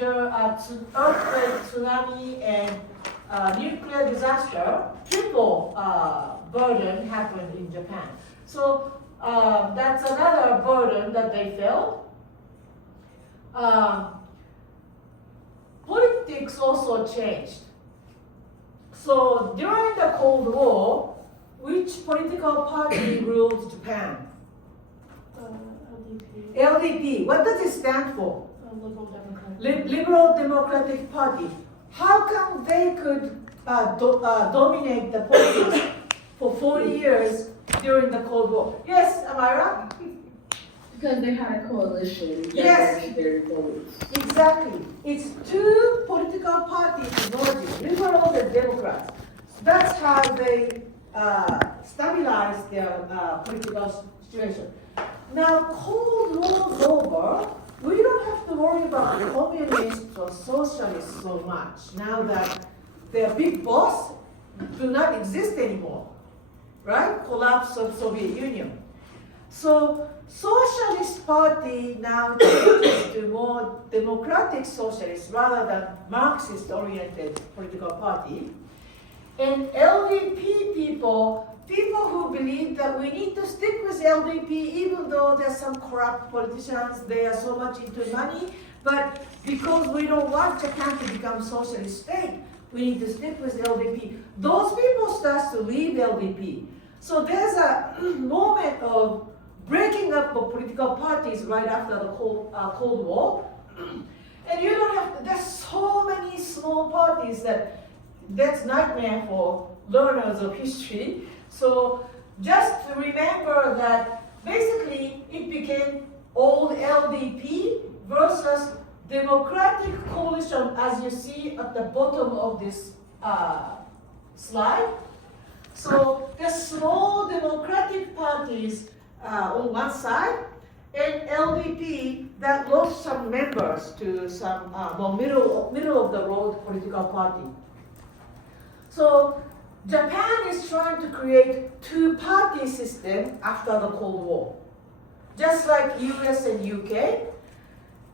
major earthquake, tsunami, and nuclear disaster, triple burden happened in Japan. So that's another burden that they felt. Politics also changed. So during the Cold War, which political party ruled Japan? LDP. LDP. What does it stand for? Liberal Democratic. Liberal Democratic Party. How come they could dominate the politics for 40 years during the Cold War? Yes, Amira? Because they had a coalition that Yes. matched their votes. Exactly. It's two political parties emerging, liberals and Democrats. That's how they stabilize their political situation. Now, Cold War's over. We don't have to worry about communists or socialists so much now that their big boss do not exist anymore, right? Collapse of Soviet Union. So Socialist Party now changes to more democratic socialist rather than Marxist-oriented political party. And LDP people who believe that we need to stick with LDP even though there's some corrupt politicians, they are so much into money, but because we don't want Japan to become socialist state, we need to stick with LDP. Those people start to leave LDP. So there's a moment of breaking up of political parties right after the Cold War. And you don't have to, there's so many small parties that's nightmare for learners of history. So just remember that basically it became old LDP versus Democratic Coalition, as you see at the bottom of this slide. So the small democratic parties on one side, and LDP that lost some members to some middle of the road political party. So Japan is trying to create two-party system after the Cold War, just like US and UK.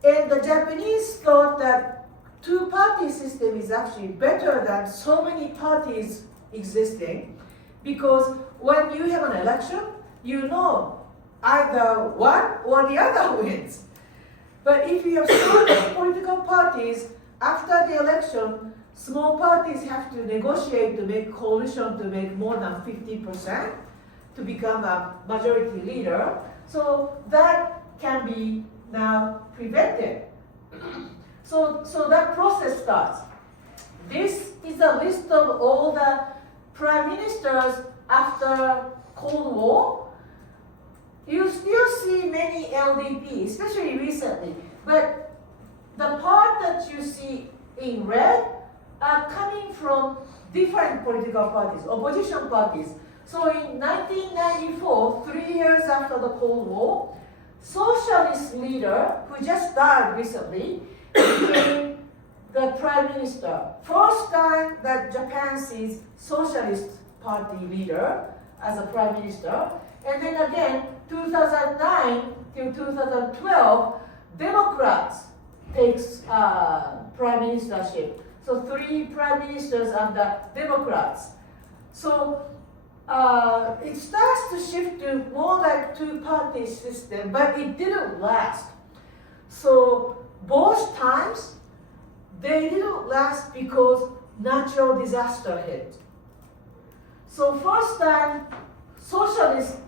And the Japanese thought that two-party system is actually better than so many parties existing, because when you have an election, you know either one or the other wins. But if you have so many political parties, after the election, small parties have to negotiate to make coalition to make more than 50% to become a majority leader. So that can be now prevented. So that process starts. This is a list of all the prime ministers after Cold War. You still see many LDP, especially recently, but the part that you see in red are coming from different political parties, opposition parties. So in 1994, 3 years after the Cold War, socialist leader who just died recently became the prime minister. First time that Japan sees socialist party leader as a prime minister. And then again, 2009 till 2012, Democrats takes prime ministership. So 3 prime ministers under Democrats. So it starts to shift to more like two-party system, but it didn't last. So both times, they didn't last because natural disaster hit. So first time, socialist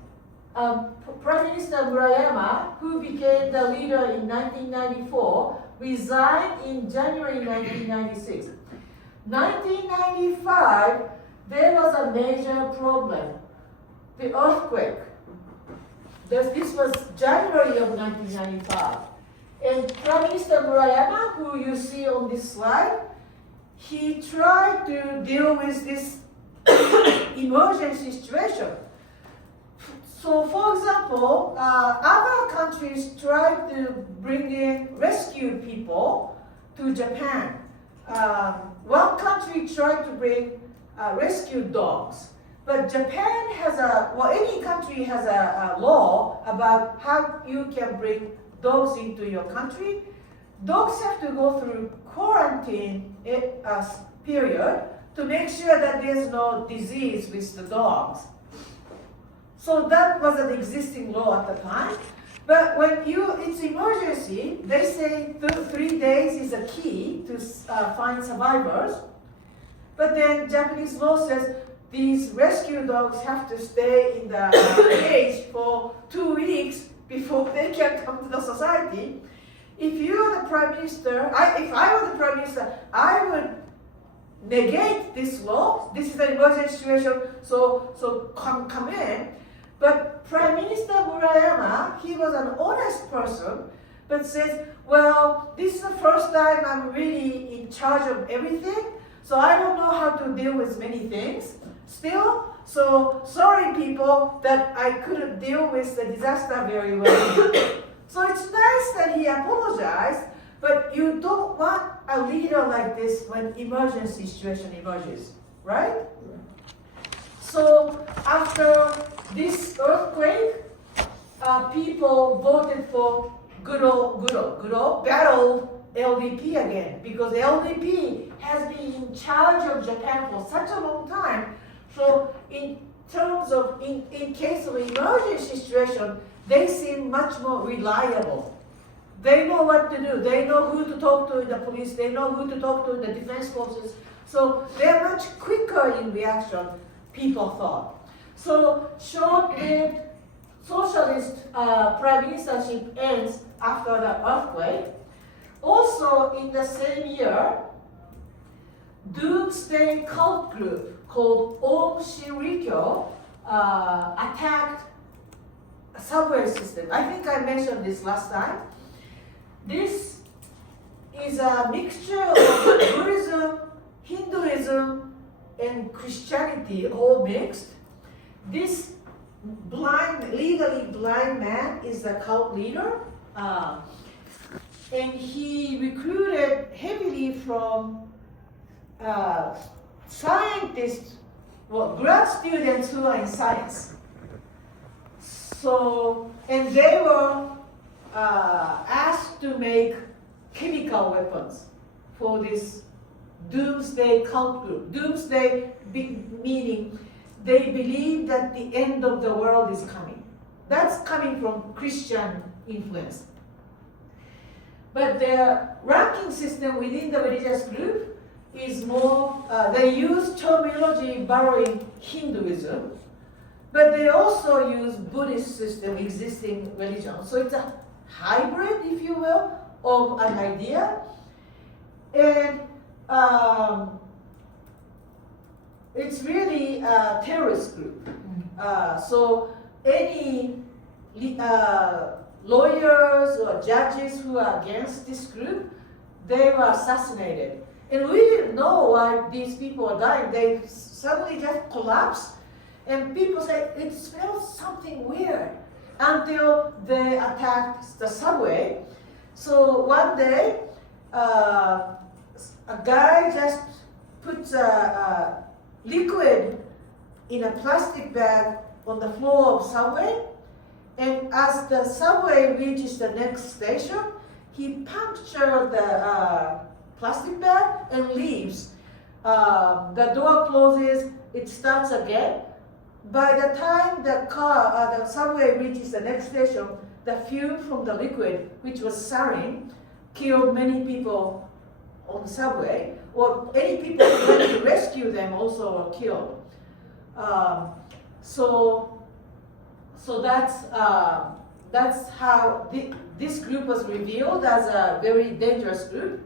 Prime Minister Murayama, who became the leader in 1994, resigned in January 1996. 1995, there was a major problem, the earthquake. This was January of 1995. And Prime Minister Murayama, who you see on this slide, he tried to deal with this emergency situation. So, for example, other countries tried to bring in rescue people to Japan. One country tried to bring rescue dogs, but Japan has any country has a law about how you can bring dogs into your country. dogs have to go through quarantine period to make sure that there's no disease with the dogs. So that was an existing law at the time. But when it's emergency, they say 3 days is a key to find survivors. But then Japanese law says these rescue dogs have to stay in the cage for 2 weeks before they can come to the society. If you're the prime minister, if I were the prime minister, I would negate this law. This is an emergency situation, so come in. But Prime Minister Murayama, he was an honest person, but says, well, this is the first time I'm really in charge of everything, so I don't know how to deal with many things still. So sorry people that I couldn't deal with the disaster very well. So it's nice that he apologized, but you don't want a leader like this when emergency situation emerges, right? So after this earthquake, people voted for good old battle LDP again, because LDP has been in charge of Japan for such a long time. So in terms of, in case of emergency situation, they seem much more reliable. They know what to do. They know who to talk to in the police. They know who to talk to in the defense forces. So they're much quicker in reaction, people thought. So short-lived socialist prime ministership ends after the earthquake. Also in the same year, doomsday cult group called Om Shinrikyo attacked a subway system. I think I mentioned this last time. This is a mixture of Buddhism, Hinduism, and Christianity all mixed. This legally blind man is the cult leader, and he recruited heavily from scientists, grad students who are in science. So, and they were asked to make chemical weapons for this doomsday cult group. Doomsday meaning they believe that the end of the world is coming. That's coming from Christian influence. But their ranking system within the religious group is more, they use terminology borrowing Hinduism, but they also use Buddhist system, existing religion. So it's a hybrid, if you will, of an idea. And it's really a terrorist group. So any lawyers or judges who are against this group, they were assassinated. And we didn't know why these people are dying. They suddenly just collapsed. And people say, it smells something weird, until they attacked the subway. So one day, a guy just puts a liquid in a plastic bag on the floor of subway, and as the subway reaches the next station, he punctured the plastic bag and leaves. The door closes, it starts again. By the time the subway reaches the next station, the fume from the liquid, which was sarin, killed many people on the subway, or any people who went to rescue them also were killed. So that's how this group was revealed as a very dangerous group.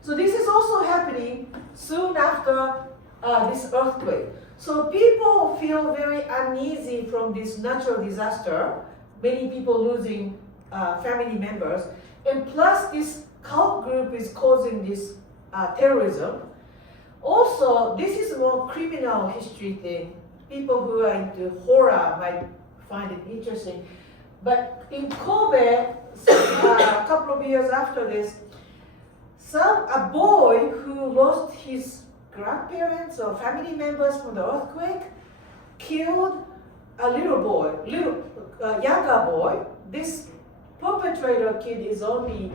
So this is also happening soon after this earthquake. So people feel very uneasy from this natural disaster, many people losing family members, and plus this cult group is causing this terrorism. Also, this is a more criminal history thing. People who are into horror might find it interesting. But in Kobe, a couple of years after this, a boy who lost his grandparents or family members from the earthquake killed a younger boy. This perpetrator kid is only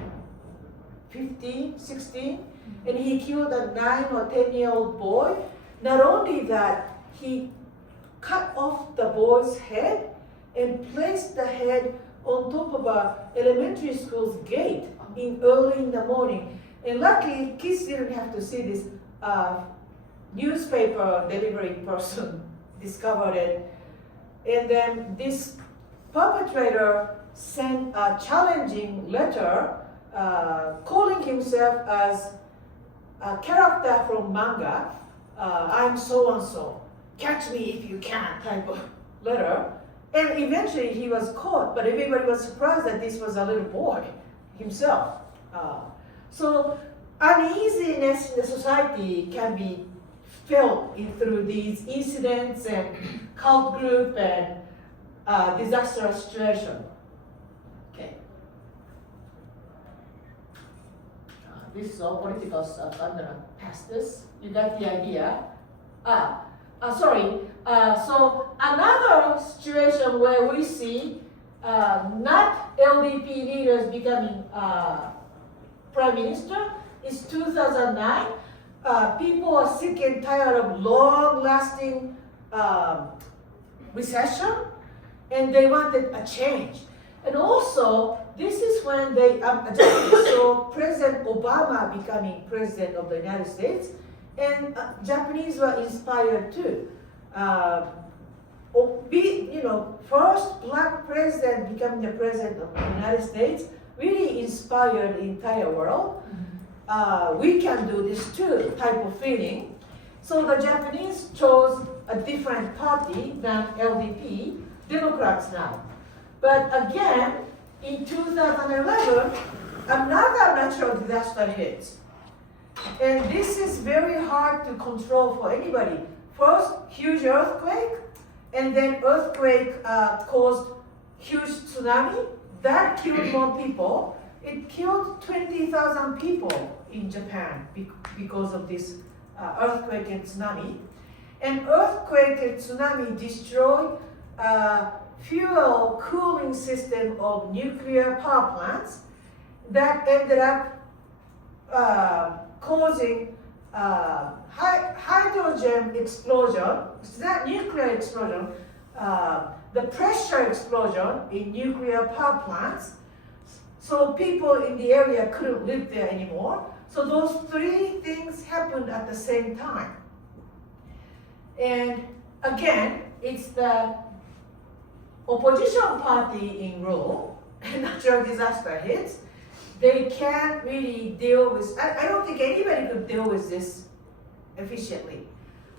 15, 16, and he killed a 9 or 10-year-old boy. Not only that, he cut off the boy's head and placed the head on top of a elementary school's gate early in the morning. And luckily, kids didn't have to see this. Newspaper delivery person discovered it. And then this perpetrator sent a challenging letter calling himself as a character from manga. I'm so and so, catch me if you can type of letter. And eventually he was caught, but everybody was surprised that this was a little boy himself. So uneasiness in the society can be felt through these incidents and cult group and disastrous situation. Okay. This is all political stuff. I'm gonna pass this. You got the idea? So another situation where we see not LDP leaders becoming prime minister is 2009. People are sick and tired of long-lasting recession, and they wanted a change. And also, this is when they saw President Obama becoming president of the United States, and Japanese were inspired too. First black president becoming the president of the United States really inspired the entire world. We can do this too, type of feeling. So the Japanese chose a different party than LDP, Democrats now. But again, in 2011, another natural disaster hits. And this is very hard to control for anybody. First, huge earthquake, and then earthquake caused huge tsunami. That killed more people. It killed 20,000 people in Japan because of this earthquake and tsunami. And earthquake and tsunami destroyed fuel cooling system of nuclear power plants that ended up causing hydrogen explosion. It's not nuclear explosion, the pressure explosion in nuclear power plants. So people in the area couldn't live there anymore. So those three things happened at the same time. And again, it's the opposition party in rule, and natural disaster hits. They can't really deal with, I don't think anybody could deal with this efficiently.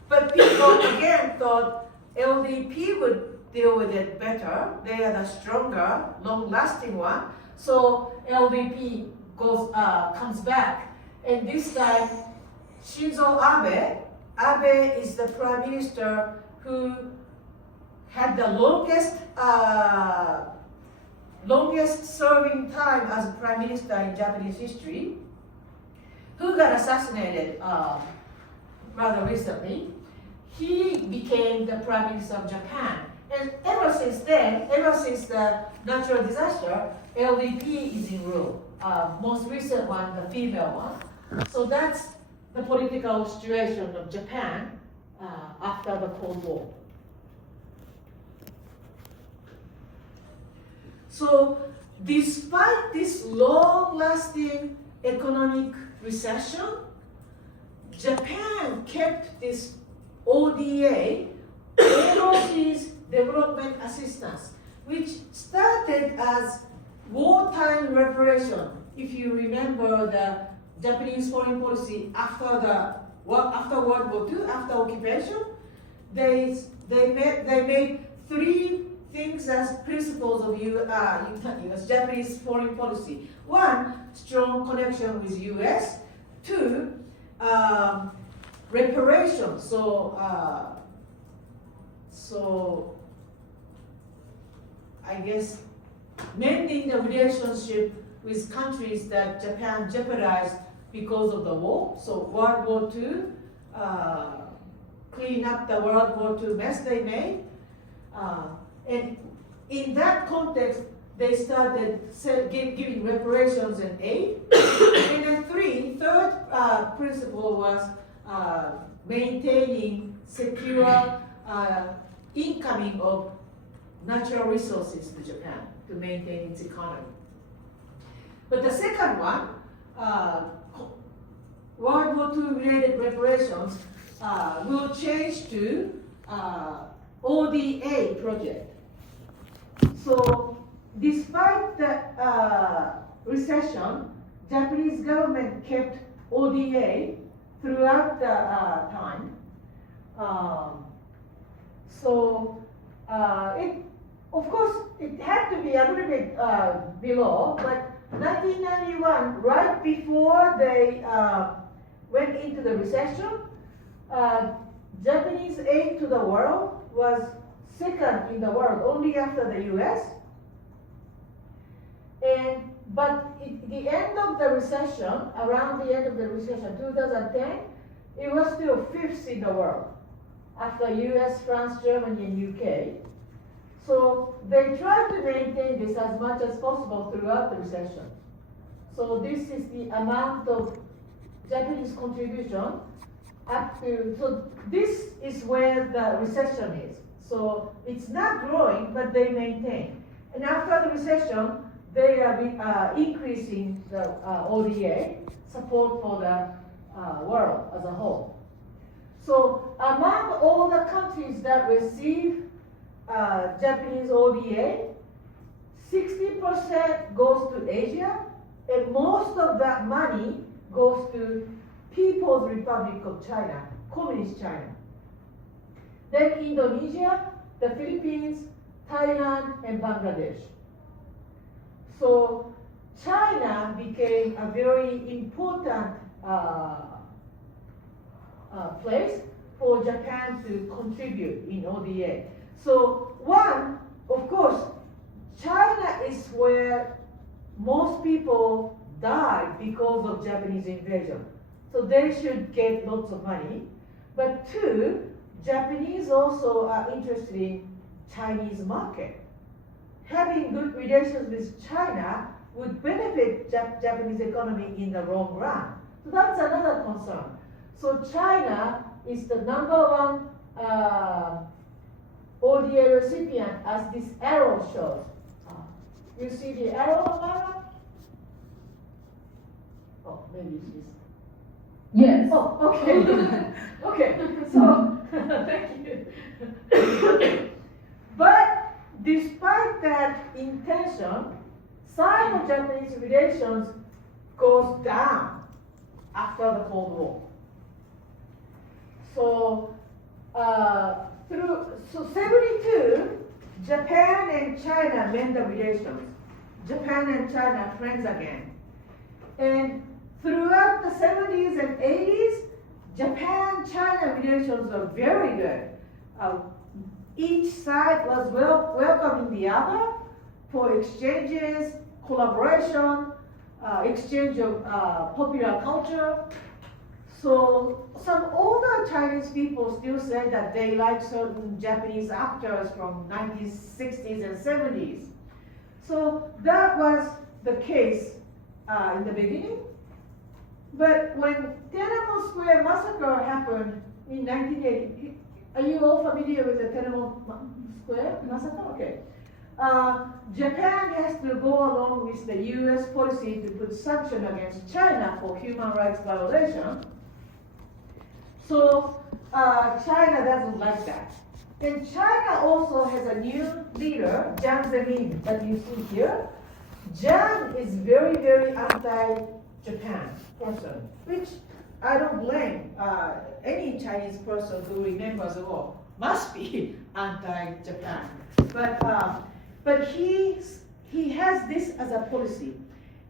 But people again thought LDP would deal with it better. They are the stronger, long-lasting one. So LDP comes back. And this time, Shinzo Abe is the prime minister who had the longest serving time as prime minister in Japanese history, who got assassinated rather recently. He became the prime minister of Japan. And ever since then, ever since the natural disaster, LDP is in rule. Most recent one, the female one. So that's the political situation of Japan after the Cold War. So despite this long-lasting economic recession, Japan kept this ODA, Overseas Development Assistance, which started as wartime reparation. If you remember the Japanese foreign policy after World War II, after occupation, they made three things as principles of US Japanese foreign policy. One, strong connection with US. Two, reparation. So I guess mending the relationship with countries that Japan jeopardized because of the war. So World War II, clean up the World War II mess they made. And in that context, they started giving reparations and aid. And then third principle was maintaining secure incoming of natural resources to Japan to maintain its economy. But the second one, World War II related reparations, will change to ODA project. So despite the recession, Japanese government kept ODA throughout the time. Of course, it had to be a little bit below, but 1991, right before they went into the recession, Japanese aid to the world was second in the world, only after the US. But at the end of the recession, around the end of the recession, 2010, it was still fifth in the world, after US, France, Germany, and UK. So they tried to maintain this as much as possible throughout the recession. So this is the amount of Japanese contribution up to, so this is where the recession is. So it's not growing, but they maintain. And after the recession, they are increasing the ODA support for the world as a whole. So among all the countries that receive Japanese ODA, 60% goes to Asia, and most of that money goes to People's Republic of China, Communist China. Then Indonesia, the Philippines, Thailand, and Bangladesh. So China became a very important place for Japan to contribute in ODA. So one, of course, China is where most people died because of Japanese invasion. So they should get lots of money. But two, Japanese also are interested in Chinese market. Having good relations with China would benefit Japanese economy in the long run. So that's another concern. So China is the number one ODA recipient, as this arrow shows. You see the arrow on my map? Oh, maybe it's this. Yes. Oh, okay. Okay, so, thank you. But despite that intention, Sino-Japanese relations goes down after the Cold War. So, so 72, Japan and China mend the relations. Japan and China are friends again. And throughout the 70s and 80s, Japan-China relations are very good. Each side was welcoming the other for exchanges, collaboration, exchange of popular culture. So some older Chinese people still say that they like certain Japanese actors from 1960s and 70s. So that was the case in the beginning. But when Tiananmen Square massacre happened in 1980, are you all familiar with the Tiananmen Square massacre? Okay. Japan has to go along with the US policy to put sanctions against China for human rights violation. So China doesn't like that. And China also has a new leader, Jiang Zemin, that you see here. Jiang is very, very anti-Japan person, which I don't blame any Chinese person who remembers the war must be anti-Japan. But he has this as a policy.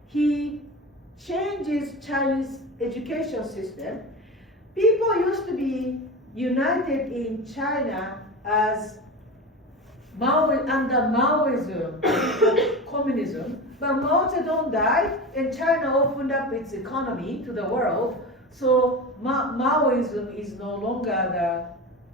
He changes Chinese education system. People used to be united in China as under Maoism, communism, but Mao Zedong died and China opened up its economy to the world. So Maoism is no longer the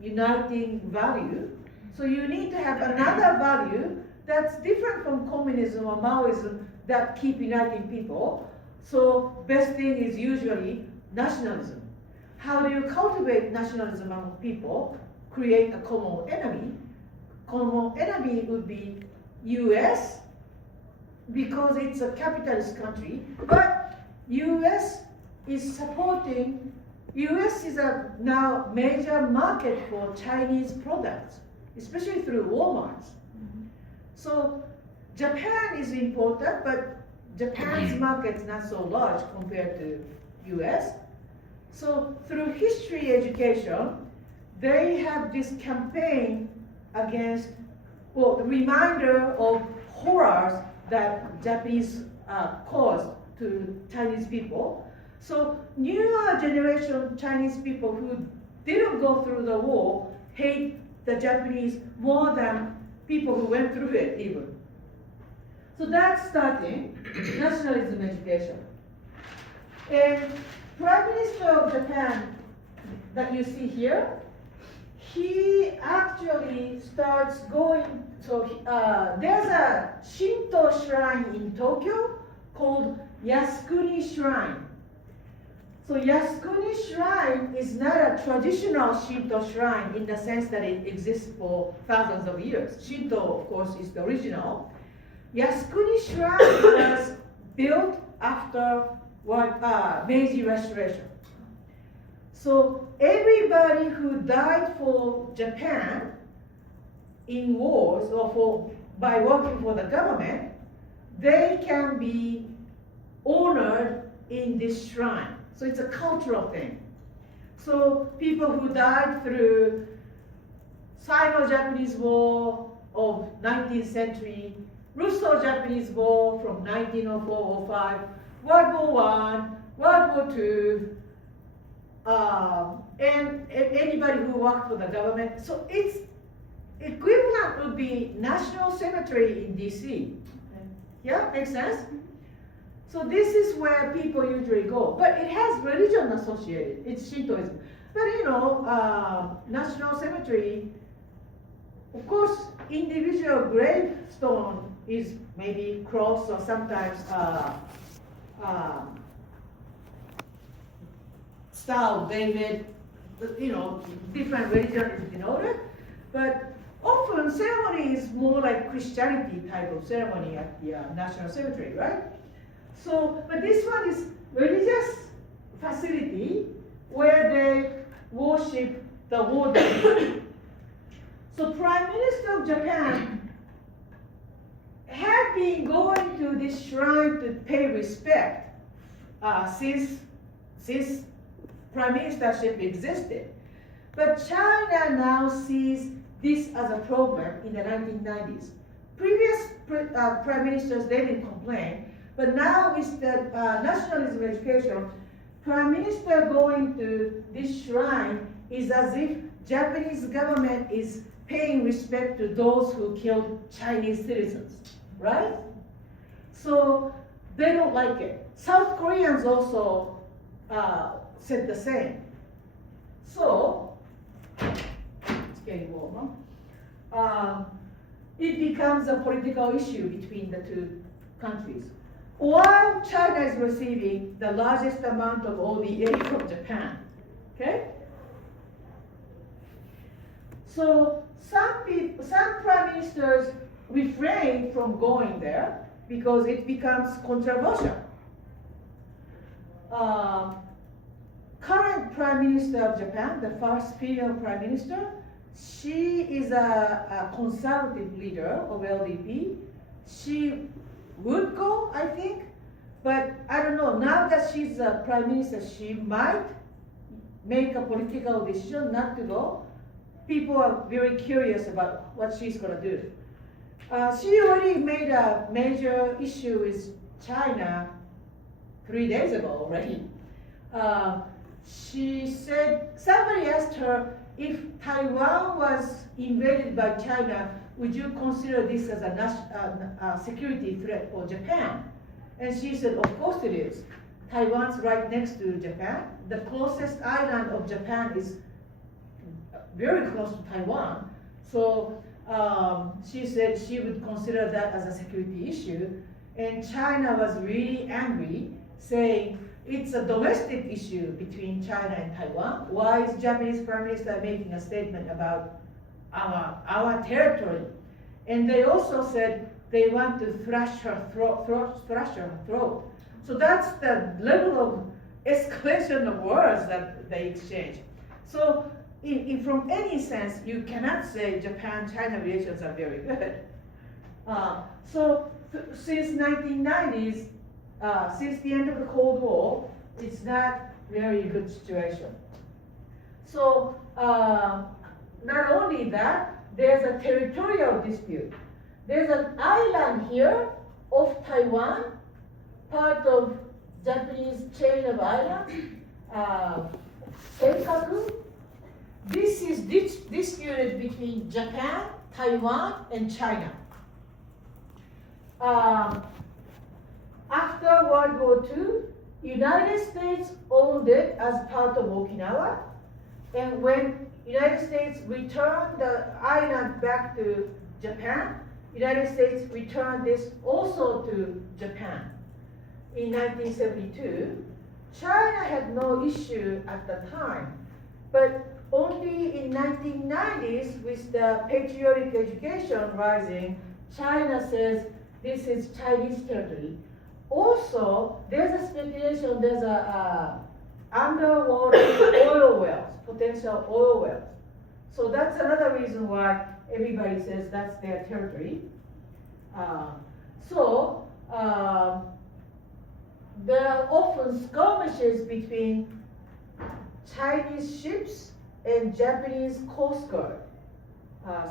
uniting value. So you need to have another value that's different from communism or Maoism that keep uniting people. So best thing is usually nationalism. How do you cultivate nationalism among people? Create a common enemy. Common enemy would be US, because it's a capitalist country, but US is supporting, US is a now major market for Chinese products, especially through Walmart. So Japan is important, but Japan's market is not so large compared to US. So through history education, they have this campaign against, well, the reminder of horrors that Japanese caused to Chinese people. So newer generation Chinese people who didn't go through the war hate the Japanese more than people who went through it even. So that's starting nationalism education. And Prime Minister of Japan that you see here, he actually starts going, so there's a Shinto shrine in Tokyo called Yasukuni Shrine. So Yasukuni Shrine is not a traditional Shinto shrine in the sense that it exists for thousands of years. Shinto, of course, is the original. Yasukuni Shrine was built after Meiji Restoration. So everybody who died for Japan in wars or by working for the government, they can be honored in this shrine. So it's a cultural thing. So people who died through Sino-Japanese War of 19th century, Russo-Japanese War from 1904-05, World War I, World War II, and anybody who worked for the government. So its equivalent would be National Cemetery in DC. Yeah, makes sense? So this is where people usually go. But it has religion associated. It's Shintoism. But you know, National Cemetery, of course, individual gravestone is maybe cross or sometimes Star of David, you know, different religion is denoted. But often ceremony is more like Christianity type of ceremony at the National Cemetery, right? So, but this one is religious facility where they worship the war dead. So Prime Minister of Japan had been going to this shrine to pay respect since Prime Ministership existed. But China now sees this as a problem in the 1990s. Previous Prime Ministers, they didn't complain. But now with the nationalism education, Prime Minister going to this shrine is as if Japanese government is paying respect to those who killed Chinese citizens, right? So they don't like it. South Koreans also said the same. So, it's getting warmer. It becomes a political issue between the two countries. While China is receiving the largest amount of ODA from Japan, okay? So some prime ministers refrain from going there because it becomes controversial. Current Prime Minister of Japan, the first female Prime Minister, she is a conservative leader of LDP. She would go, I think, but I don't know. Now that she's a Prime Minister, she might make a political decision not to go. People are very curious about what she's going to do. She already made a major issue with China 3 days ago already. She said, somebody asked her, if Taiwan was invaded by China, would you consider this as a security threat for Japan? And she said, of course it is. Taiwan's right next to Japan. The closest island of Japan is very close to Taiwan. So she said she would consider that as a security issue, and China was really angry, saying it's a domestic issue between China and Taiwan. Why is Japanese Prime Minister making a statement about our territory? And they also said they want to thrash her throat. So that's the level of escalation of words that they exchange. So from any sense, you cannot say Japan-China relations are very good. Since 1990s, since the end of the Cold War, it's not very good situation. So not only that, there's a territorial dispute. There's an island here off Taiwan, part of Japanese chain of islands, Senkaku. This is disputed between Japan, Taiwan, and China. After World War II, United States owned it as part of Okinawa, and when United States returned the island back to Japan, United States returned this also to Japan. In 1972, China had no issue at the time, but only in 1990s, with the patriotic education rising, China says this is Chinese territory. Also, there's a speculation, there's a underwater oil wells, potential oil wells. So that's another reason why everybody says that's their territory. There are often skirmishes between Chinese ships and Japanese Coast Guard.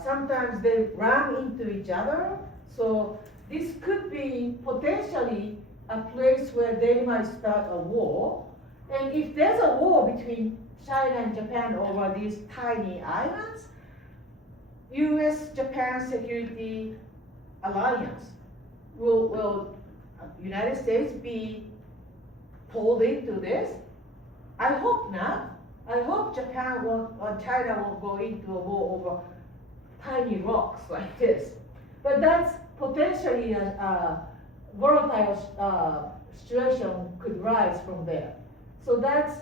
Sometimes they run into each other, so this could be potentially a place where they might start a war. And if there's a war between China and Japan over these tiny islands, US-Japan security alliance will United States be pulled into this? I hope not. I hope Japan or China won't go into a war over tiny rocks like this. But that's potentially a volatile situation could rise from there. So that's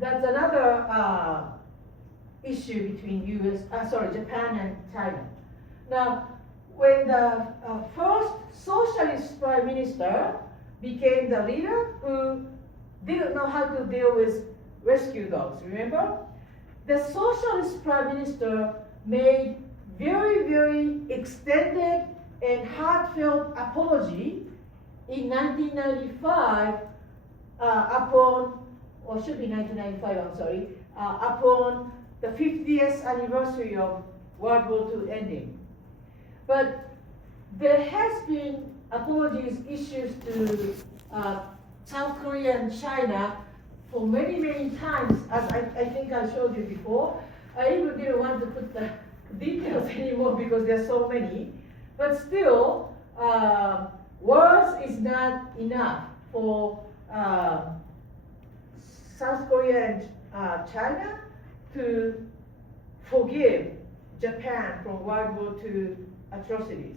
another issue between Japan and China. Now, when the first socialist prime minister became the leader who didn't know how to deal with rescue dogs, remember? The socialist prime minister made very, very extended and heartfelt apology in 1995 upon the 50th anniversary of World War II ending. But there has been apologies issued to South Korea and China for many, many times, as I think I showed you before. I even didn't want to put the details anymore because there are so many. But still, words is not enough for South Korea and China to forgive Japan from World War II atrocities.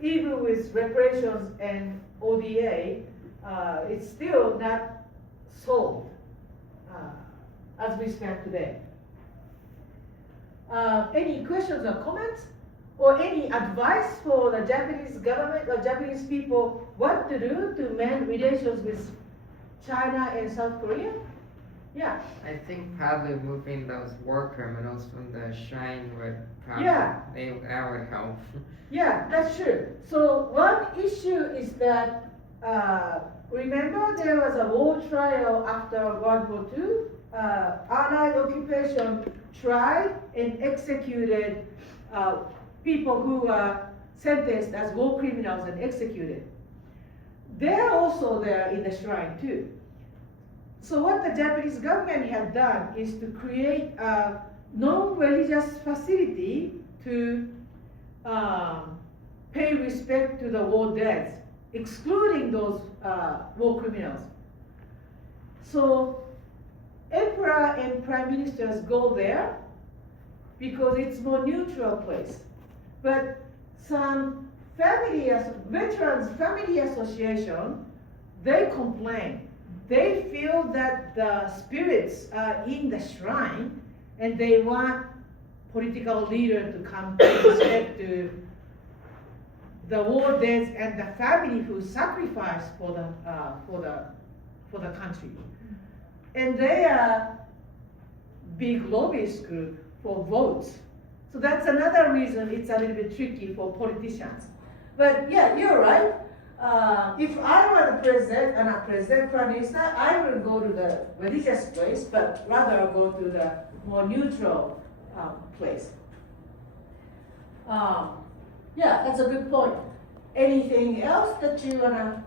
Even with reparations and ODA, it's still not solved as we stand today. Any questions or comments? Or any advice for the Japanese government or Japanese people what to do to mend relations with China and South Korea? Yeah. I think probably moving those war criminals from the shrine would probably, Yeah. that would help. Yeah, that's true. So one issue is that, remember there was a war trial after World War II? Allied occupation tried and executed people who were sentenced as war criminals and executed. They're also there in the shrine too. So what the Japanese government had done is to create a non-religious facility to pay respect to the war dead, excluding those war criminals. So emperor and prime ministers go there because it's more neutral place. But some veterans family association, they complain. They feel that the spirits are in the shrine and they want political leader to come to respect to the war deaths and the family who sacrificed for the country. And they are big lobbyist group for votes. So that's another reason it's a little bit tricky for politicians. But yeah, you're right. If I were the president and a president prime minister, I will go to the religious place, but rather go to the more neutral place. Yeah, that's a good point. Anything else that you wanna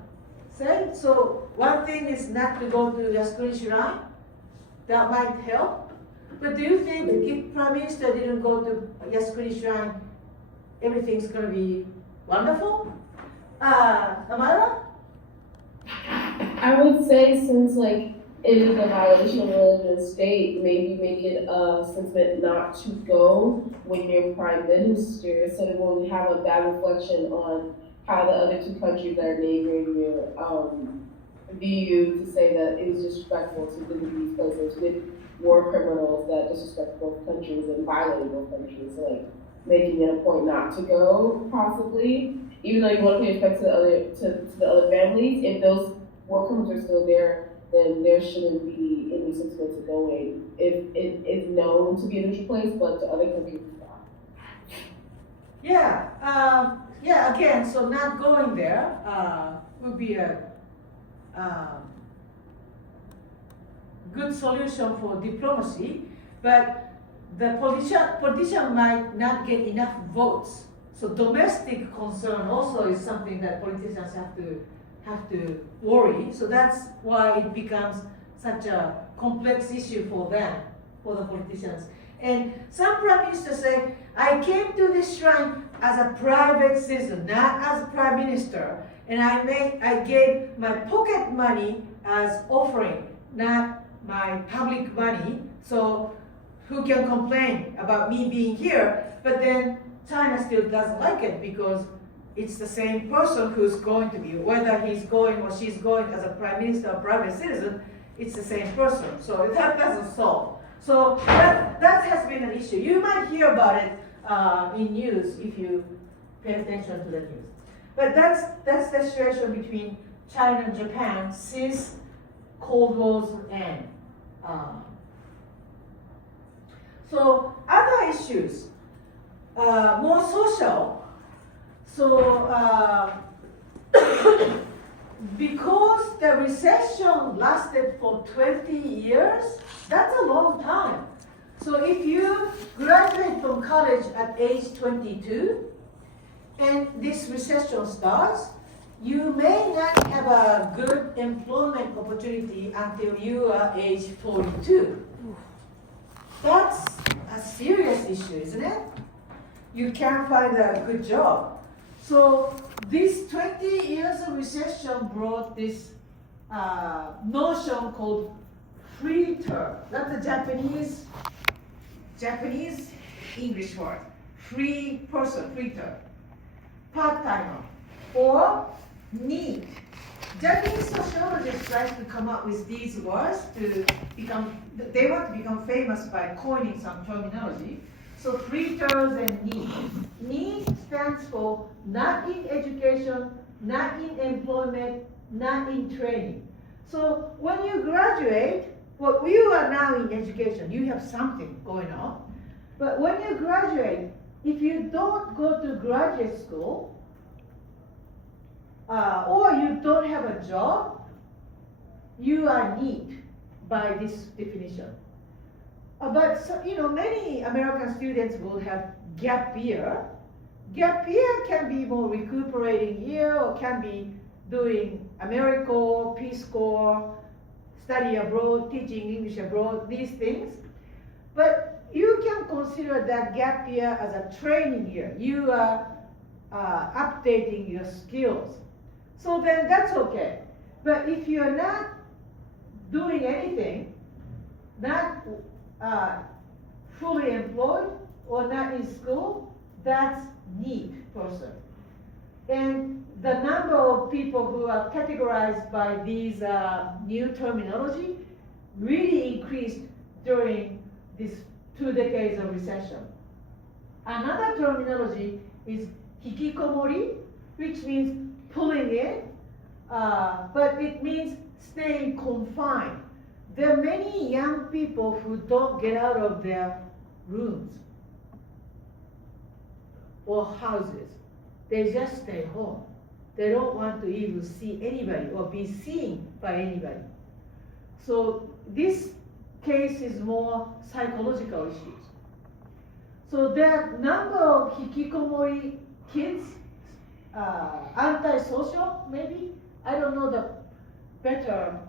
say? So one thing is not to go to Yasukuni Shrine. That might help. But do you think if Prime Minister didn't go to Yasukuni Shrine, everything's gonna be wonderful? Amara? I would say since like it is a violation of religious state, maybe make it a sentiment not to go when you're prime minister, so it won't have a bad reflection on how the other two countries that are neighboring you view you, to say that it was disrespectful to visit these places with war criminals that disrespect both countries and violate both countries. So like making it a point not to go, possibly, even though you want to pay respect to the other families. If those war criminals are still there, then there shouldn't be any sentiment to going if it is known to be a neutral place, but to other countries it's not. Yeah, again, so not going there would be a good solution for diplomacy, but the politician might not get enough votes. So domestic concern also is something that politicians have to worry. So that's why it becomes such a complex issue for them, for the politicians. And some prime ministers say, I came to this shrine as a private citizen, not as a prime minister, and I gave my pocket money as offering, not my public money. So who can complain about me being here? But then China still doesn't like it because it's the same person who's going to be, whether he's going or she's going as a prime minister or private citizen, it's the same person. So that doesn't solve. So that has been an issue. You might hear about it in news if you pay attention to the news. But that's the situation between China and Japan since Cold War's end. So other issues, more social. So because the recession lasted for 20 years, that's a long time. So if you graduate from college at age 22 and this recession starts, you may not have a good employment opportunity until you are age 42. That's a serious issue, isn't it? You can't find a good job. So this 20 years of recession brought this notion called free term. That's a Japanese English word. Free person, free term. Part-timer or NEET. Japanese sociologists try to come up with these words to become, they want to become famous by coining some terminology. So free terms and NEET. NEET stands for not in education, not in employment, not in training. So when you graduate, well, you are now in education, you have something going on. But when you graduate, if you don't go to graduate school, or you don't have a job, you are NEET by this definition. But many American students will have gap year. Gap year can be more recuperating year, or can be doing AmeriCorps, Peace Corps, study abroad, teaching English abroad, these things. But you can consider that gap year as a training year. You are updating your skills. So then that's okay. But if you're not doing anything, not fully employed or not in school, that's need person. And the number of people who are categorized by these new terminology really increased during these 2 decades of recession. Another terminology is hikikomori, which means pulling in, but it means staying confined. There are many young people who don't get out of their rooms or houses. They just stay home. They don't want to even see anybody or be seen by anybody. So this case is more psychological issues. So there are number of hikikomori kids, antisocial maybe. I don't know the better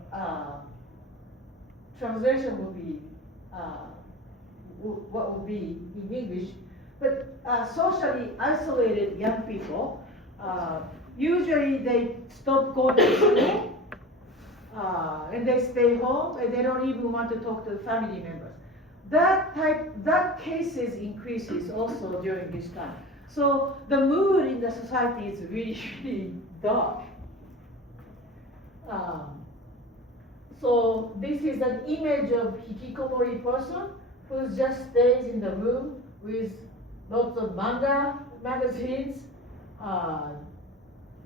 translation would be what would be in English, but socially isolated young people, usually they stop going to school and they stay home and they don't even want to talk to the family members. That cases increases also during this time. So the mood in the society is really, really dark. So this is an image of hikikomori person who just stays in the room with lots of manga magazines.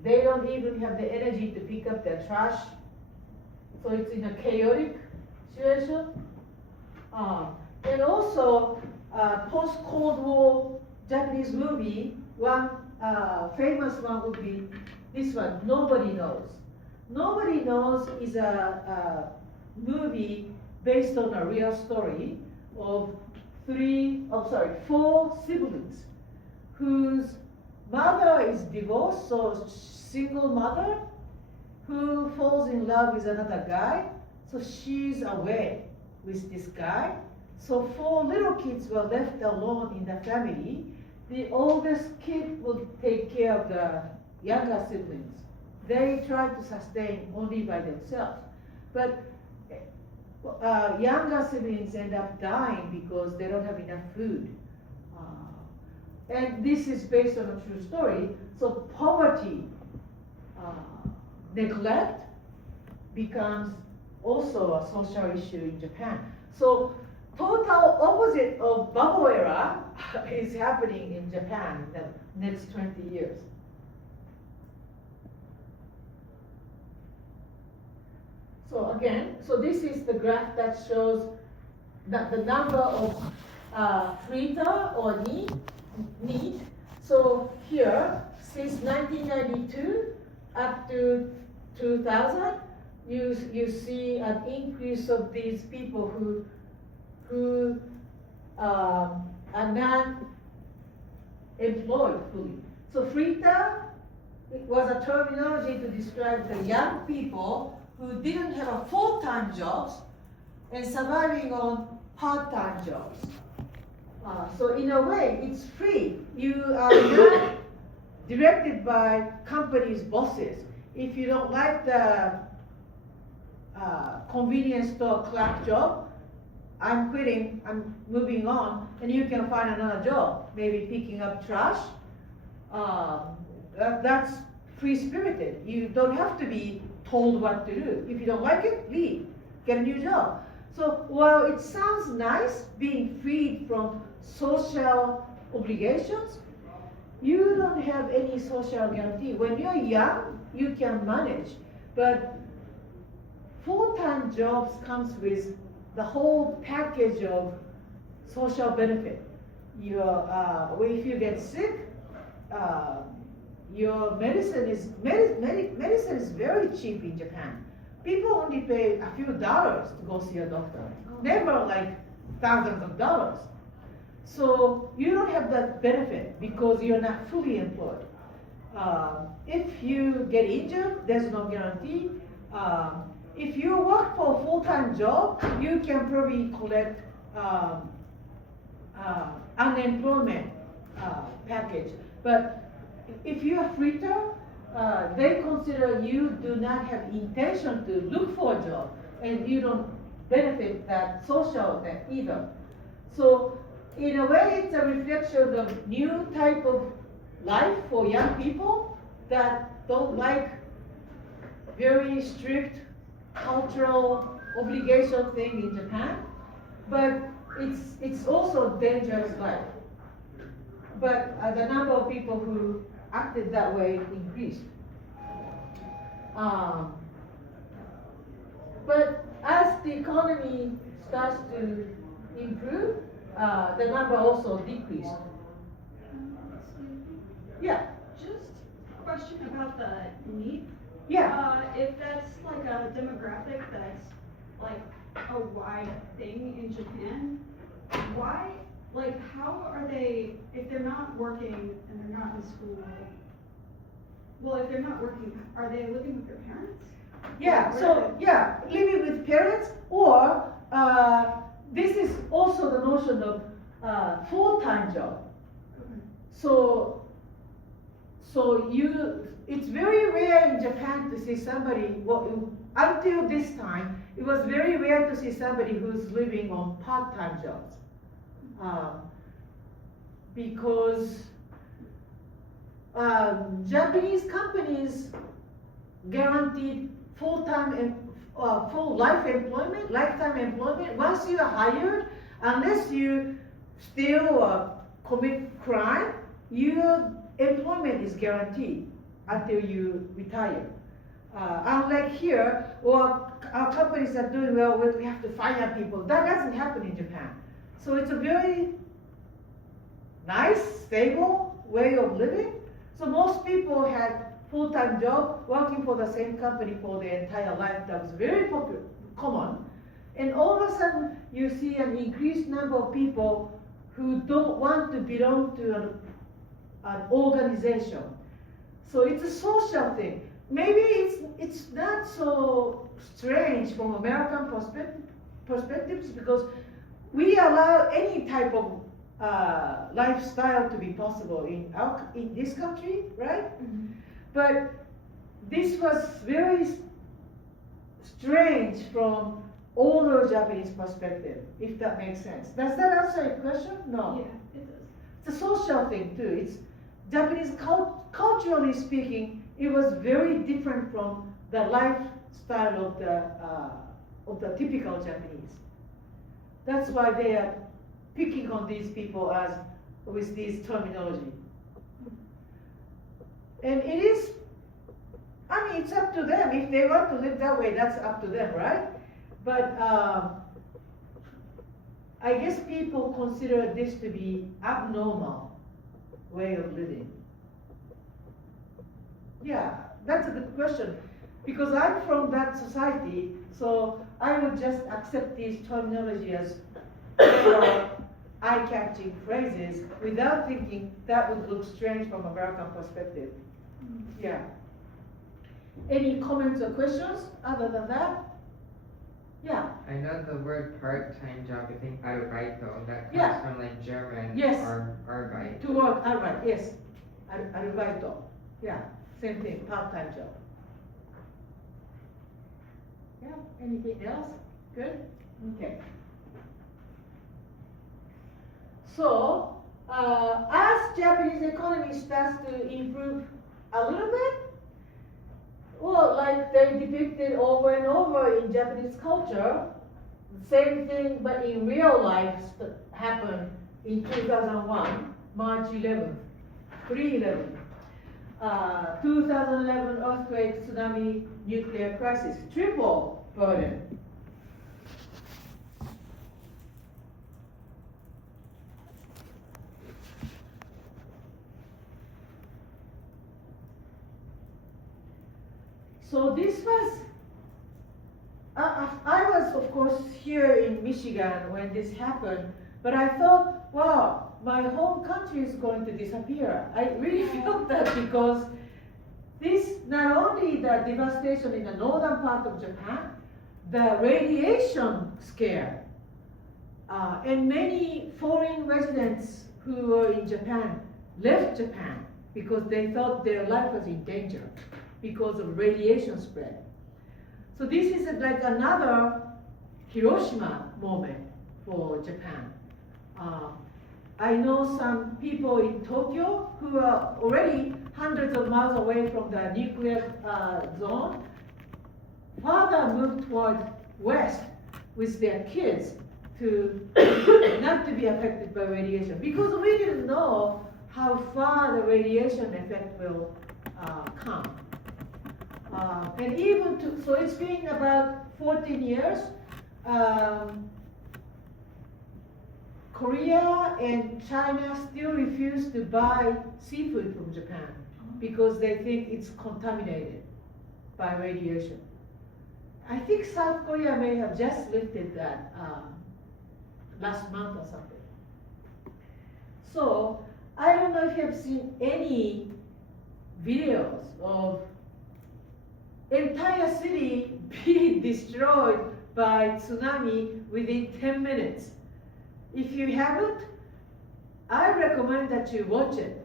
They don't even have the energy to pick up their trash. So it's in a chaotic situation. And also, post-Cold War Japanese movie, one famous one would be this one, Nobody Knows. Nobody Knows is a movie based on a real story of 4 siblings whose mother is divorced, so single mother who falls in love with another guy. So she's away with this guy. So 4 little kids were left alone in the family. The oldest kid will take care of the younger siblings. They try to sustain only by themselves. But younger siblings end up dying because they don't have enough food. And this is based on a true story. So poverty, neglect becomes also a social issue in Japan. So total opposite of bubble era is happening in Japan in the next 20 years. So again, so this is the graph that shows that the number of FRITA or need. So here, since 1992 up to 2000, you see an increase of these people who are not employed fully. So FRITA, it was a terminology to describe the young people who didn't have a full-time jobs and surviving on part-time jobs. So in a way, it's free. You are not directed by company's bosses. If you don't like the convenience store clerk job, I'm quitting, I'm moving on, and you can find another job, maybe picking up trash. That's free-spirited. You don't have to be told what to do. If you don't like it, leave, get a new job. So while it sounds nice being freed from social obligations, you don't have any social guarantee. When you're young, you can manage, but full-time jobs comes with the whole package of social benefit. If you get sick, your medicine is very cheap in Japan. People only pay a few dollars to go see a doctor, never like thousands of dollars. So you don't have that benefit because you're not fully employed. If you get injured, there's no guarantee. If you work for a full-time job, you can probably collect unemployment package. But if you are FRITA, they consider you do not have intention to look for a job, and you don't benefit that social net either. So in a way, it's a reflection of new type of life for young people that don't like very strict cultural obligation thing in Japan, but it's also dangerous life. But the number of people who acted that way increased. But as the economy starts to improve, the number also decreased. Yeah, Just a question about the NEET. yeah. If that's like a demographic that's like a wide thing in Japan, why, like, how are they, if they're not working and they're not in school, well, if they're not working, are they living with their parents? Yeah, so, yeah, living with parents, or this is also the notion of full-time job. So it's very rare in Japan to see somebody, well, until this time, it was very rare to see somebody who's living on part-time jobs. Because Japanese companies guaranteed full-time and full lifetime employment. Once you are hired, unless you steal or commit crime, your employment is guaranteed until you retire. Unlike here, or our companies are doing well, we have to fire people. That doesn't happen in Japan. So it's a very nice, stable way of living. So most people had full-time job, working for the same company for their entire life. That was very common. And all of a sudden, you see an increased number of people who don't want to belong to an organization. So it's a social thing. Maybe it's not so strange from American perspectives, because we allow any type of lifestyle to be possible in this country, right? Mm-hmm. But this was very strange from older Japanese perspective, if that makes sense. Does that answer your question? No. Yeah, it does. It's a social thing too. It's Japanese culturally speaking, it was very different from the lifestyle of the typical Japanese. That's why they are picking on these people as with this terminology. And it is, I mean, it's up to them. If they want to live that way, that's up to them, right? But I guess people consider this to be abnormal way of living. Yeah, that's a good question. Because I'm from that society, so I would just accept these terminology as eye-catching phrases without thinking that would look strange from American perspective. Yeah. Any comments or questions other than that? Yeah. I know the word part-time job, I think Arubaito, that comes Yeah. from like German, Yes. Arbeit. To work, alright, yes. Arubaito. Yeah, same thing, part-time job. Yeah, anything else? Good? Okay. So, as Japanese economy starts to improve a little bit, well, like they depicted over and over in Japanese culture, same thing but in real life happened in 2001, March 11th, 3/11. 2011 earthquake, tsunami, nuclear crisis, triple burden. So this was, I was of course here in Michigan when this happened, but I thought, wow, my home country is going to disappear. I really felt that because this, not only the devastation in the northern part of Japan, the radiation scare, and many foreign residents who were in Japan left Japan because they thought their life was in danger because of radiation spread. So this is like another Hiroshima moment for Japan. I know some people in Tokyo who are already hundreds of miles away from the nuclear zone. Father moved toward west with their kids to not to be affected by radiation because we didn't know how far the radiation effect will come. And even to, so it's been about 14 years. Korea and China still refuse to buy seafood from Japan because they think it's contaminated by radiation. I think South Korea may have just lifted that last month or something. So I don't know if you have seen any videos of entire city being destroyed by tsunami within 10 minutes. If you haven't, I recommend that you watch it.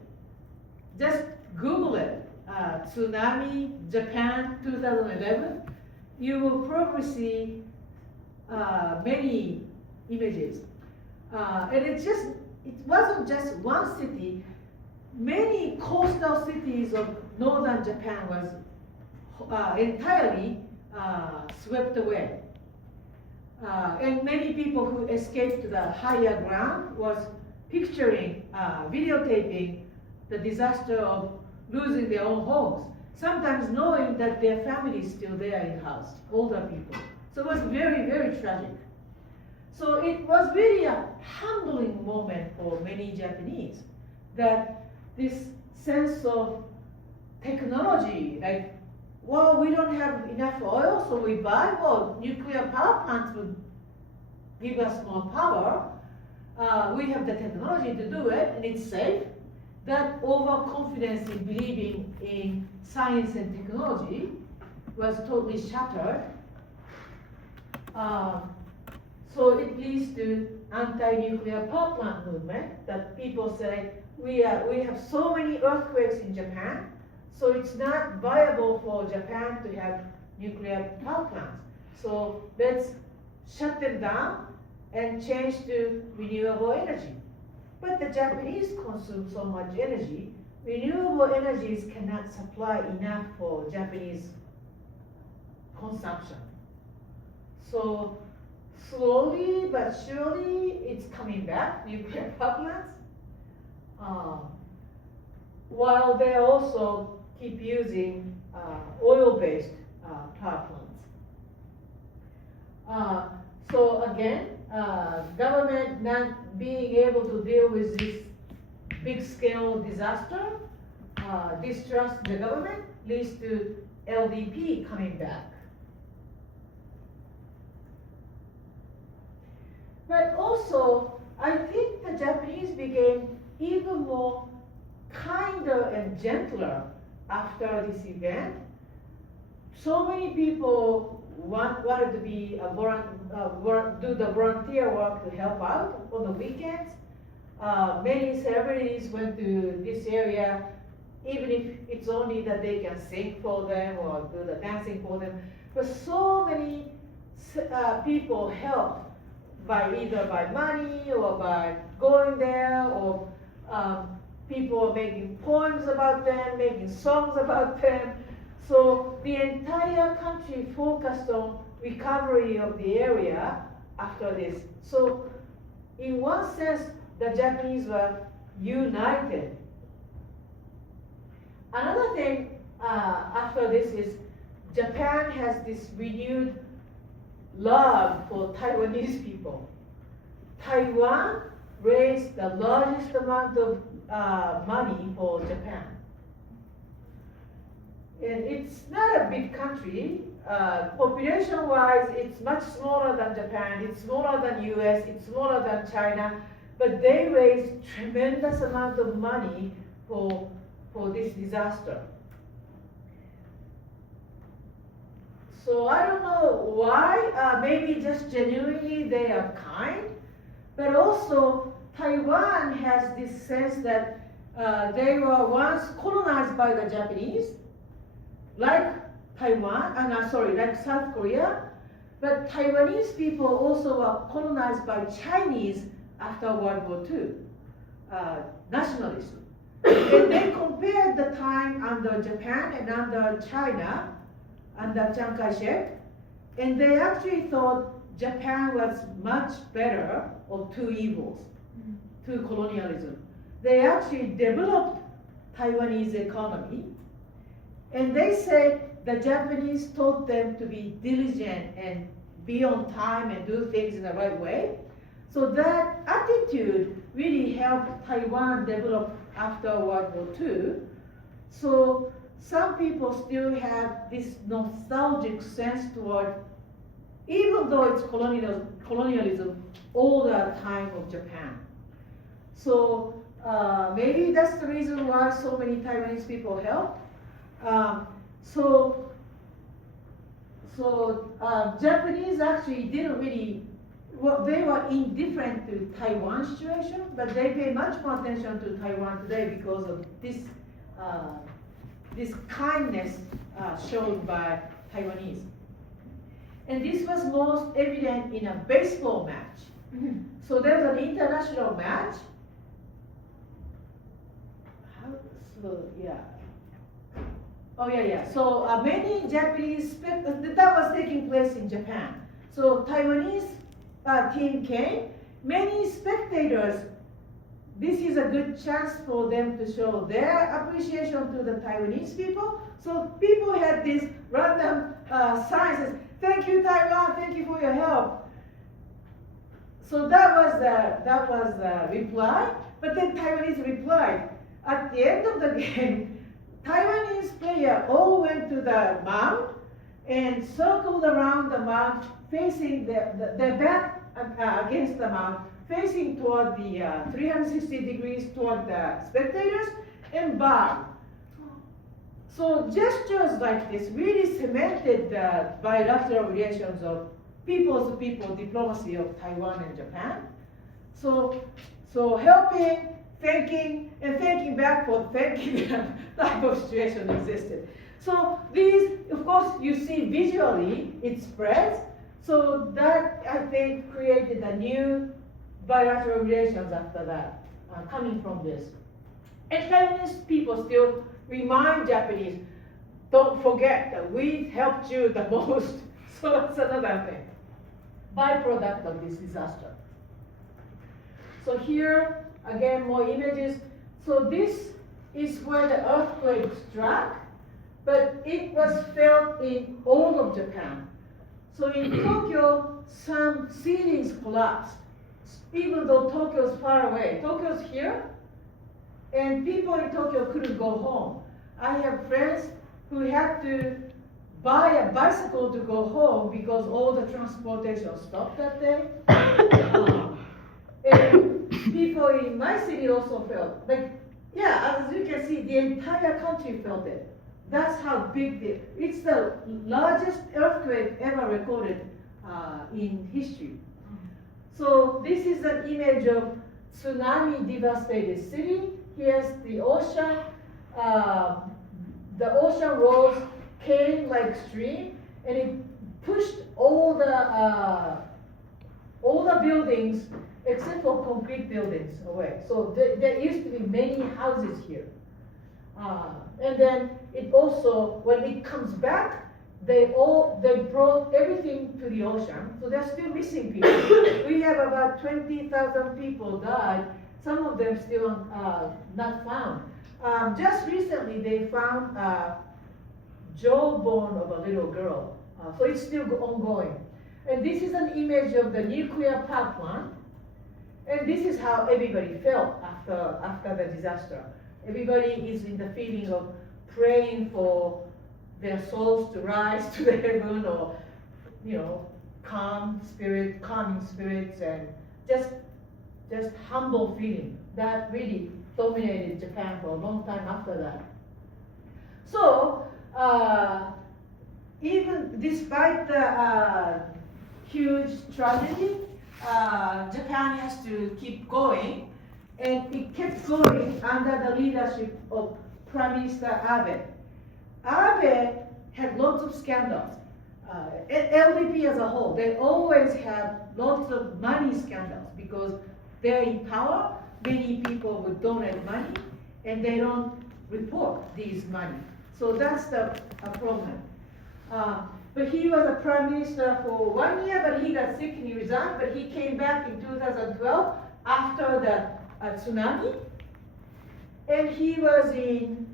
Just Google it, tsunami Japan 2011. You will probably see many images. And it wasn't just one city. Many coastal cities of northern Japan was entirely swept away. And many people who escaped to the higher ground was picturing, videotaping the disaster of losing their own homes, sometimes knowing that their family is still there in the house, older people. So it was very, very tragic. So it was really a humbling moment for many Japanese, that this sense of technology, like, well, we don't have enough oil, so we buy, well, nuclear power plants would give us more power. We have the technology to do it, and it's safe. That overconfidence in believing in science and technology was totally shattered. So it leads to anti-nuclear power plant movement, that people say, we have so many earthquakes in Japan, so it's not viable for Japan to have nuclear power plants. So let's shut them down and change to renewable energy. But the Japanese consume so much energy, renewable energies cannot supply enough for Japanese consumption. So slowly but surely it's coming back, nuclear power plants, while they also keep using oil-based power plants. So again, government not being able to deal with this big-scale disaster, distrust the government, leads to LDP coming back. But also, I think the Japanese became even more kinder and gentler after this event. So many people wanted to be do the volunteer work to help out on the weekends. Many celebrities went to this area, even if it's only that they can sing for them or do the dancing for them. But so many people helped by either by money or by going there, or people making poems about them, making songs about them. So the entire country focused on recovery of the area after this. So in one sense, the Japanese were united. Another thing after this is Japan has this renewed love for Taiwanese people. Taiwan raised the largest amount of money for Japan. And it's not a big country. Population-wise, it's much smaller than Japan, it's smaller than US, it's smaller than China, but they raised tremendous amount of money for this disaster. So I don't know why, maybe just genuinely they are kind, but also Taiwan has this sense that they were once colonized by the Japanese, like Taiwan, like South Korea, But Taiwanese people also were colonized by Chinese after World War II, nationalism. And they compared the time under Japan and under China, under Chiang Kai-shek, and they actually thought Japan was much better of two evils, two colonialism. They actually developed Taiwanese economy, and they said the Japanese taught them to be diligent and be on time and do things in the right way. So that attitude really helped Taiwan develop after World War II. So some people still have this nostalgic sense toward, even though it's colonialism all the time of Japan. So maybe that's the reason why so many Taiwanese people help. Japanese actually didn't really, well, they were indifferent to Taiwan situation, but they pay much more attention to Taiwan today because of this kindness shown by Taiwanese. And this was most evident in a baseball match. So there was an international match. So many Japanese, that was taking place in Japan. So Taiwanese team came, many spectators, this is a good chance for them to show their appreciation to the Taiwanese people. So people had these random signs, thank you Taiwan, thank you for your help. So that was the reply, but then Taiwanese replied. At the end of the game, Taiwanese players all went to the mound and circled around the mound, facing their back against the mound, facing toward the 360 degrees toward the spectators, and bowed. So gestures like this really cemented the bilateral relations of people-to-people diplomacy of Taiwan and Japan. So helping, thanking, and thanking back for thanking type of situation existed. So these, of course, you see visually, it spreads. So that, I think, created a new bilateral relations after that, coming from this. And Taiwanese people still remind Japanese, don't forget that we helped you the most. So that's another thing, byproduct of this disaster. So here, again, more images. So this is where the earthquake struck, but it was felt in all of Japan. So in Tokyo, some ceilings collapsed, even though Tokyo is far away. Tokyo's here, and people in Tokyo couldn't go home. I have friends who had to buy a bicycle to go home because all the transportation stopped that day. And people in my city also felt, like, yeah, as you can see, the entire country felt it. That's how big it's the largest earthquake ever recorded in history. So this is an image of tsunami devastated city. Here's the ocean. The ocean rose, came like stream, and it pushed all the buildings except for concrete buildings away. So there used to be many houses here. And then it also, when it comes back, they brought everything to the ocean. So they're still missing people. We have about 20,000 people died. Some of them still not found. Just recently, they found jawbone of a little girl. So it's still ongoing. And this is an image of the nuclear power plant. And this is how everybody felt after the disaster. Everybody is in the feeling of praying for their souls to rise to the heaven, or, calming spirits, and just humble feeling. That really dominated Japan for a long time after that. So, even despite the huge tragedy, Japan has to keep going, and it kept going under the leadership of Prime Minister Abe. Abe had lots of scandals. LDP as a whole, they always have lots of money scandals because they're in power. Many people would donate money and they don't report these money. So that's the problem. But he was a prime minister for 1 year, but he got sick and he resigned, but he came back in 2012 after the tsunami. And he was in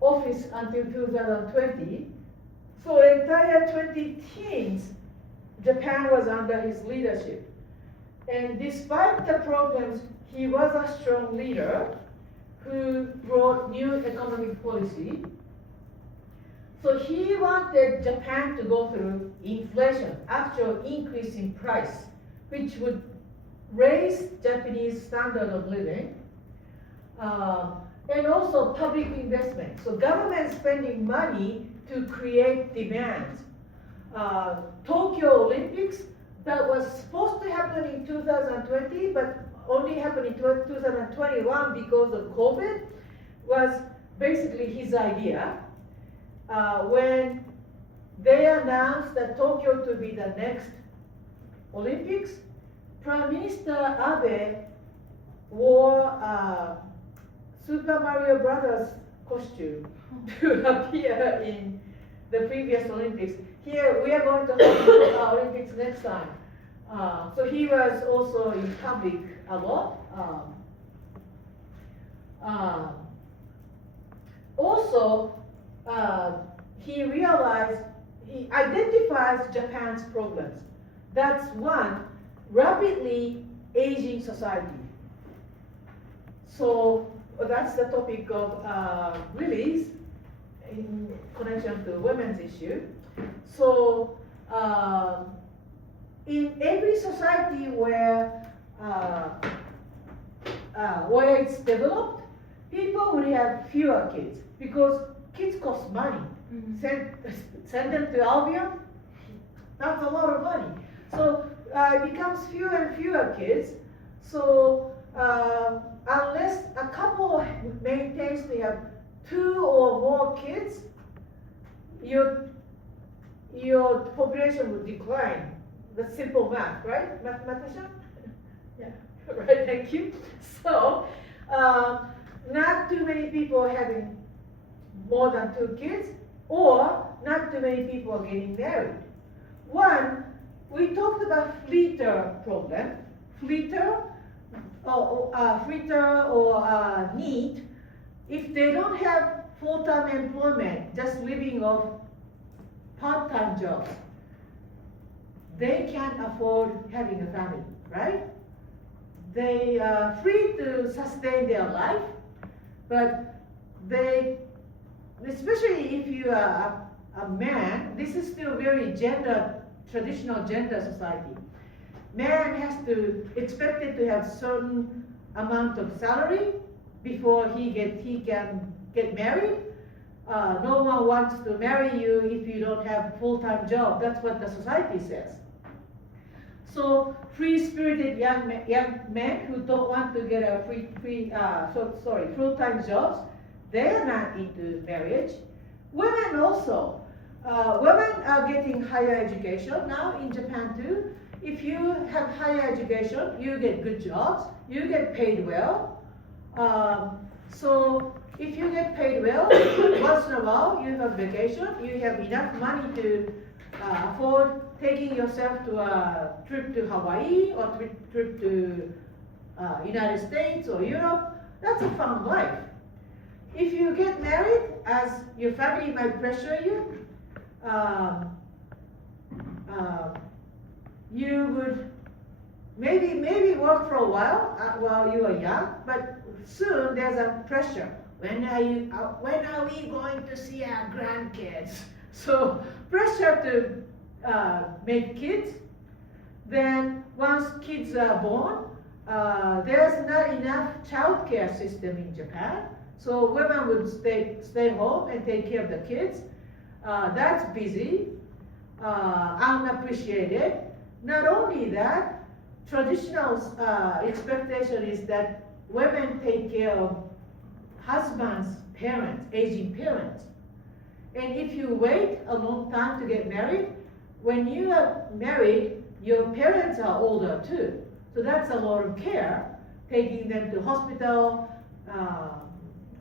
office until 2020. So entire 2010s, Japan was under his leadership. And despite the problems, he was a strong leader who brought new economic policy. So he wanted Japan to go through inflation, actual increase in price, which would raise Japanese standard of living, and also public investment. So government spending money to create demand. Tokyo Olympics, that was supposed to happen in 2020, but only happened in 2021 because of COVID, was basically his idea. When they announced that Tokyo to be the next Olympics, Prime Minister Abe wore Super Mario Brothers costume to appear in the previous Olympics. Here we are going to hold Olympics next time. So he was also in public a lot. Also, he realized, he identifies Japan's problems. That's one, rapidly aging society. So that's the topic of Lily's in connection to women's issue. So in every society where it's developed, people will have fewer kids because kids cost money. Send them to Albion, that's a lot of money. So it becomes fewer and fewer kids. So unless a couple maintains to have 2 or more kids, your population will decline. That's simple math, right? Mathematician? Yeah, right, thank you. So, not too many people having more than 2 kids, or not too many people getting married. One, we talked about fleeter problem. Fleeter or NEET, if they don't have full-time employment, just living off part-time jobs, they can't afford having a family, right? They are free to sustain their life, but they, especially if you are a man, this is still very traditional gender society. Man has to, expected to have certain amount of salary before he can get married. No one wants to marry you if you don't have full-time job. That's what the society says. So free-spirited young men who don't want to get a full-time jobs, they are not into marriage. Women also. Women are getting higher education now in Japan too. If you have higher education, you get good jobs, you get paid well. So if you get paid well, once in a while you have vacation, you have enough money to afford taking yourself to a trip to Hawaii or trip to United States or Europe. That's a fun life. If you get married, as your family might pressure you, you would maybe work for a while you are young, but soon there's a pressure. When are we going to see our grandkids? So pressure to make kids. Then once kids are born, there's not enough childcare system in Japan. So women would stay home and take care of the kids. That's busy, unappreciated. Not only that, traditional expectation is that women take care of husband's parents, aging parents. And if you wait a long time to get married, when you are married, your parents are older too. So that's a lot of care, taking them to hospital,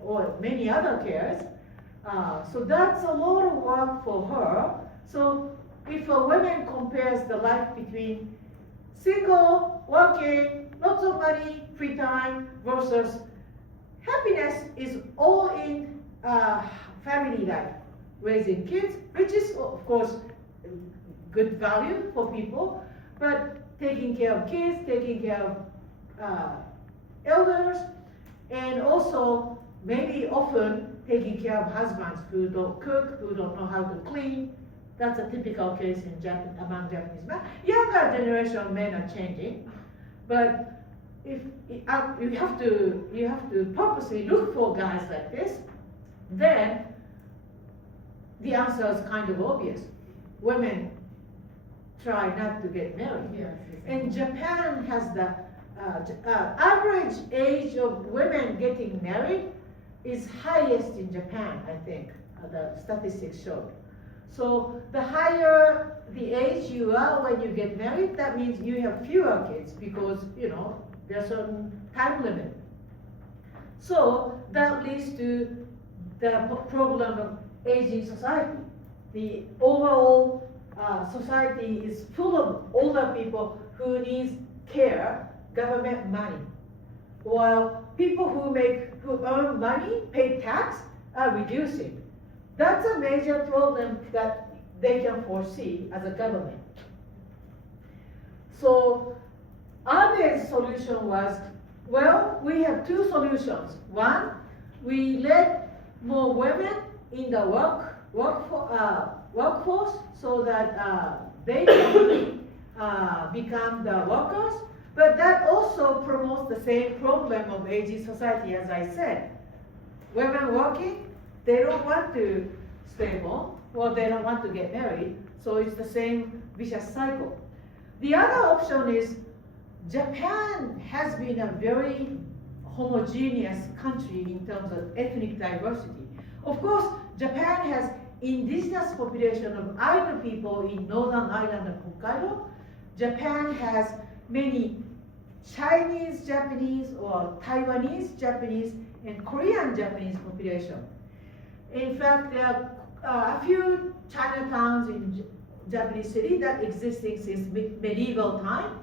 or many other cares. So that's a lot of work for her. So if a woman compares the life between single, working, lots of money, free time, versus happiness is all in family life, raising kids, which is of course good value for people, but taking care of kids, taking care of elders, and also maybe often taking care of husbands who don't cook, who don't know how to clean. That's a typical case in among Japanese men. Younger generation men are changing, but if you have to purposely look for guys like this, then the answer is kind of obvious. Women try not to get married. Yes. And Japan has the average age of women getting married is highest in Japan, I think, the statistics show. So the higher the age you are when you get married, that means you have fewer kids because, there's a certain time limit. So that leads to the problem of aging society. The overall society is full of older people who need care, government money, while people who earn money, pay tax, are reducing. That's a major problem that they can foresee as a government. So Abe's solution was, well, we have two solutions. One, we let more women in the workforce so that they can become the workers, but that also promotes the same problem of aging society, as I said. Women working, they don't want to stay home, or they don't want to get married, so it's the same vicious cycle. The other option is Japan has been a very homogeneous country in terms of ethnic diversity. Of course, Japan has indigenous population of Ainu people in northern island of Hokkaido. Japan has many Chinese Japanese or Taiwanese Japanese and Korean Japanese population. In fact, there are a few Chinatowns in Japanese city that existing since medieval time.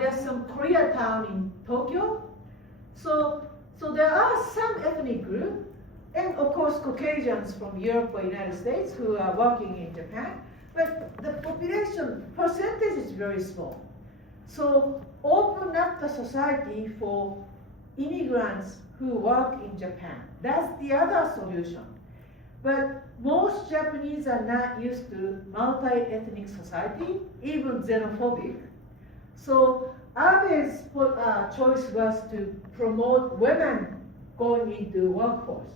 There's some Koreatown in Tokyo. So there are some ethnic group, and of course Caucasians from Europe or United States who are working in Japan, but the population percentage is very small. So open up the society for immigrants who work in Japan. That's the other solution. But most Japanese are not used to multi-ethnic society, even xenophobic. So Abe's choice was to promote women going into workforce.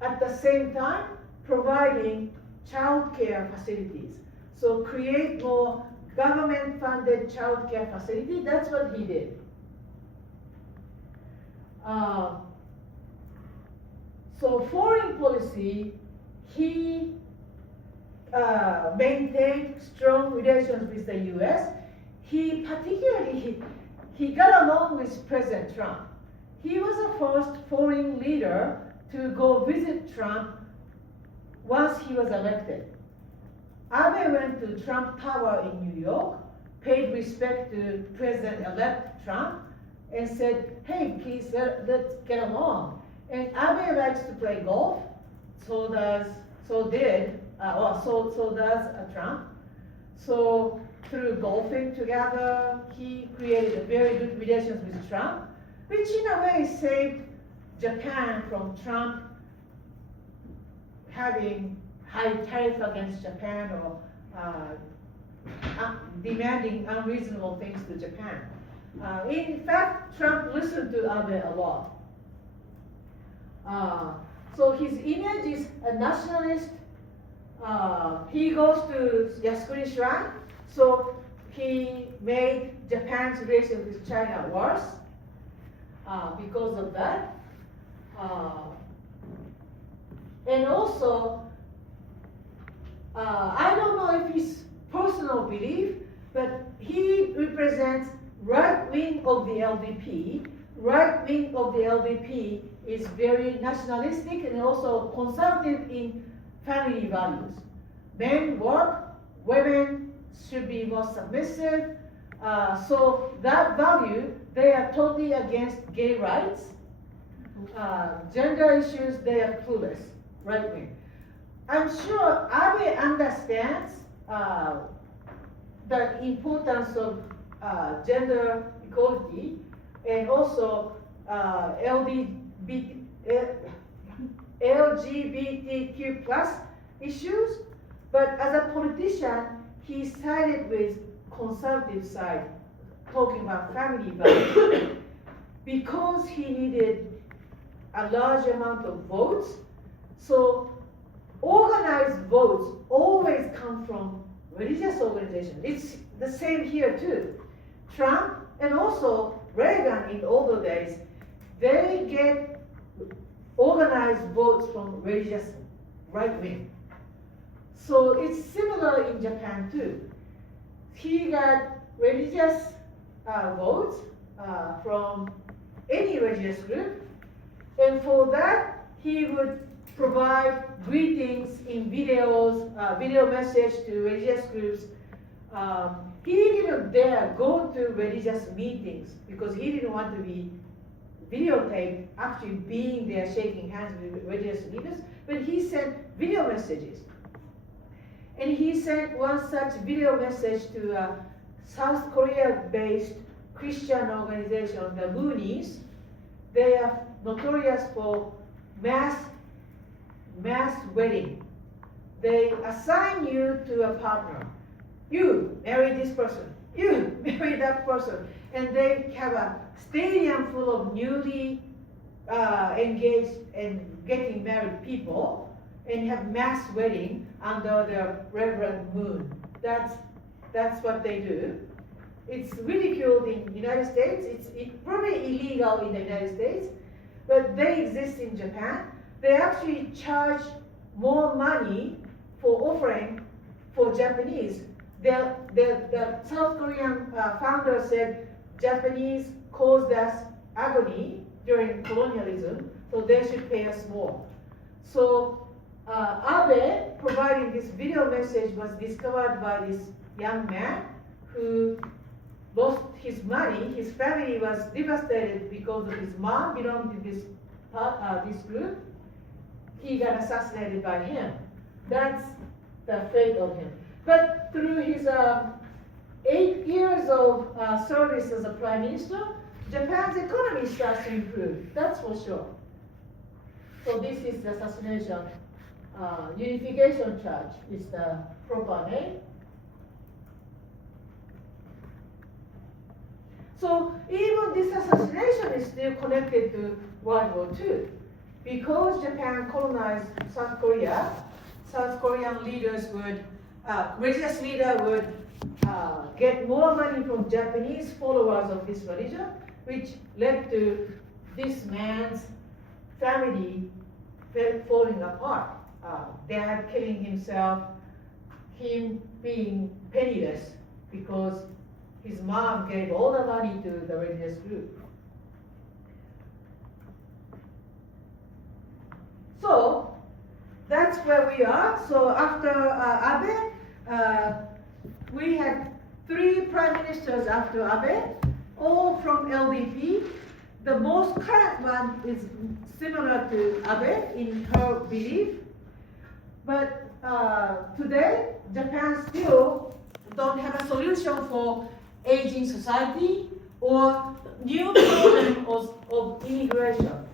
At the same time, providing child care facilities. So create more government-funded child care facility. That's what he did. So foreign policy, he maintained strong relations with the US. He particularly, he got along with President Trump. He was the first foreign leader to go visit Trump once he was elected. Abe went to Trump Tower in New York, paid respect to President-elect Trump, and said, hey, please, let's get along. And Abe likes to play golf, so does Trump. So through golfing together, he created a very good relations with Trump, which in a way saved Japan from Trump having high tariff against Japan or demanding unreasonable things to Japan. In fact, Trump listened to Abe a lot. So his image is a nationalist. He goes to Yasukuni Shrine, so he made Japan's relations with China worse because of that. And also, I don't know if he's personal belief, but he represents right wing of the LDP. Right wing of the LDP is very nationalistic and also conservative in family values. Men work, women should be more submissive. So that value, they are totally against gay rights. Gender issues, they are clueless, right wing. I'm sure Abe understands the importance of gender equality and also LGBTQ plus issues, but as a politician, he sided with conservative side, talking about family values, because he needed a large amount of votes. So organized votes always come from religious organizations. It's the same here too. Trump and also Reagan in older days, they get organized votes from religious right wing. So it's similar in Japan too. He got religious votes from any religious group, and for that he would provide greetings in videos, video message to religious groups. He didn't dare go to religious meetings because he didn't want to be videotaped actually being there shaking hands with religious leaders, but he sent video messages. And he sent one such video message to a South Korea-based Christian organization, the Moonies. They are notorious for mass wedding. They assign you to a partner. You marry this person. You marry that person. And they have a stadium full of newly engaged and getting married people and have mass wedding under the reverend moon. That's what they do. It's ridiculed in the United States. It's probably illegal in the United States, but they exist in Japan. They actually charge more money for offering for Japanese. The South Korean founder said Japanese caused us agony during colonialism, so they should pay us more. So Abe providing this video message was discovered by this young man who lost his money. His family was devastated because of his mom belonged to this group. He got assassinated by him. That's the fate of him. But through his 8 years of service as a prime minister, Japan's economy starts to improve. That's for sure. So this is the assassination. Unification charge is the proper name. So even this assassination is still connected to World War II. Because Japan colonized South Korea, South Korean leaders would, religious leader would get more money from Japanese followers of this religion, which led to this man's family falling apart. Dad killing himself, him being penniless because his mom gave all the money to the religious group. So that's where we are. So after Abe, we had 3 prime ministers after Abe, all from LDP. The most current one is similar to Abe in her belief. But today, Japan still don't have a solution for aging society or new problem of immigration.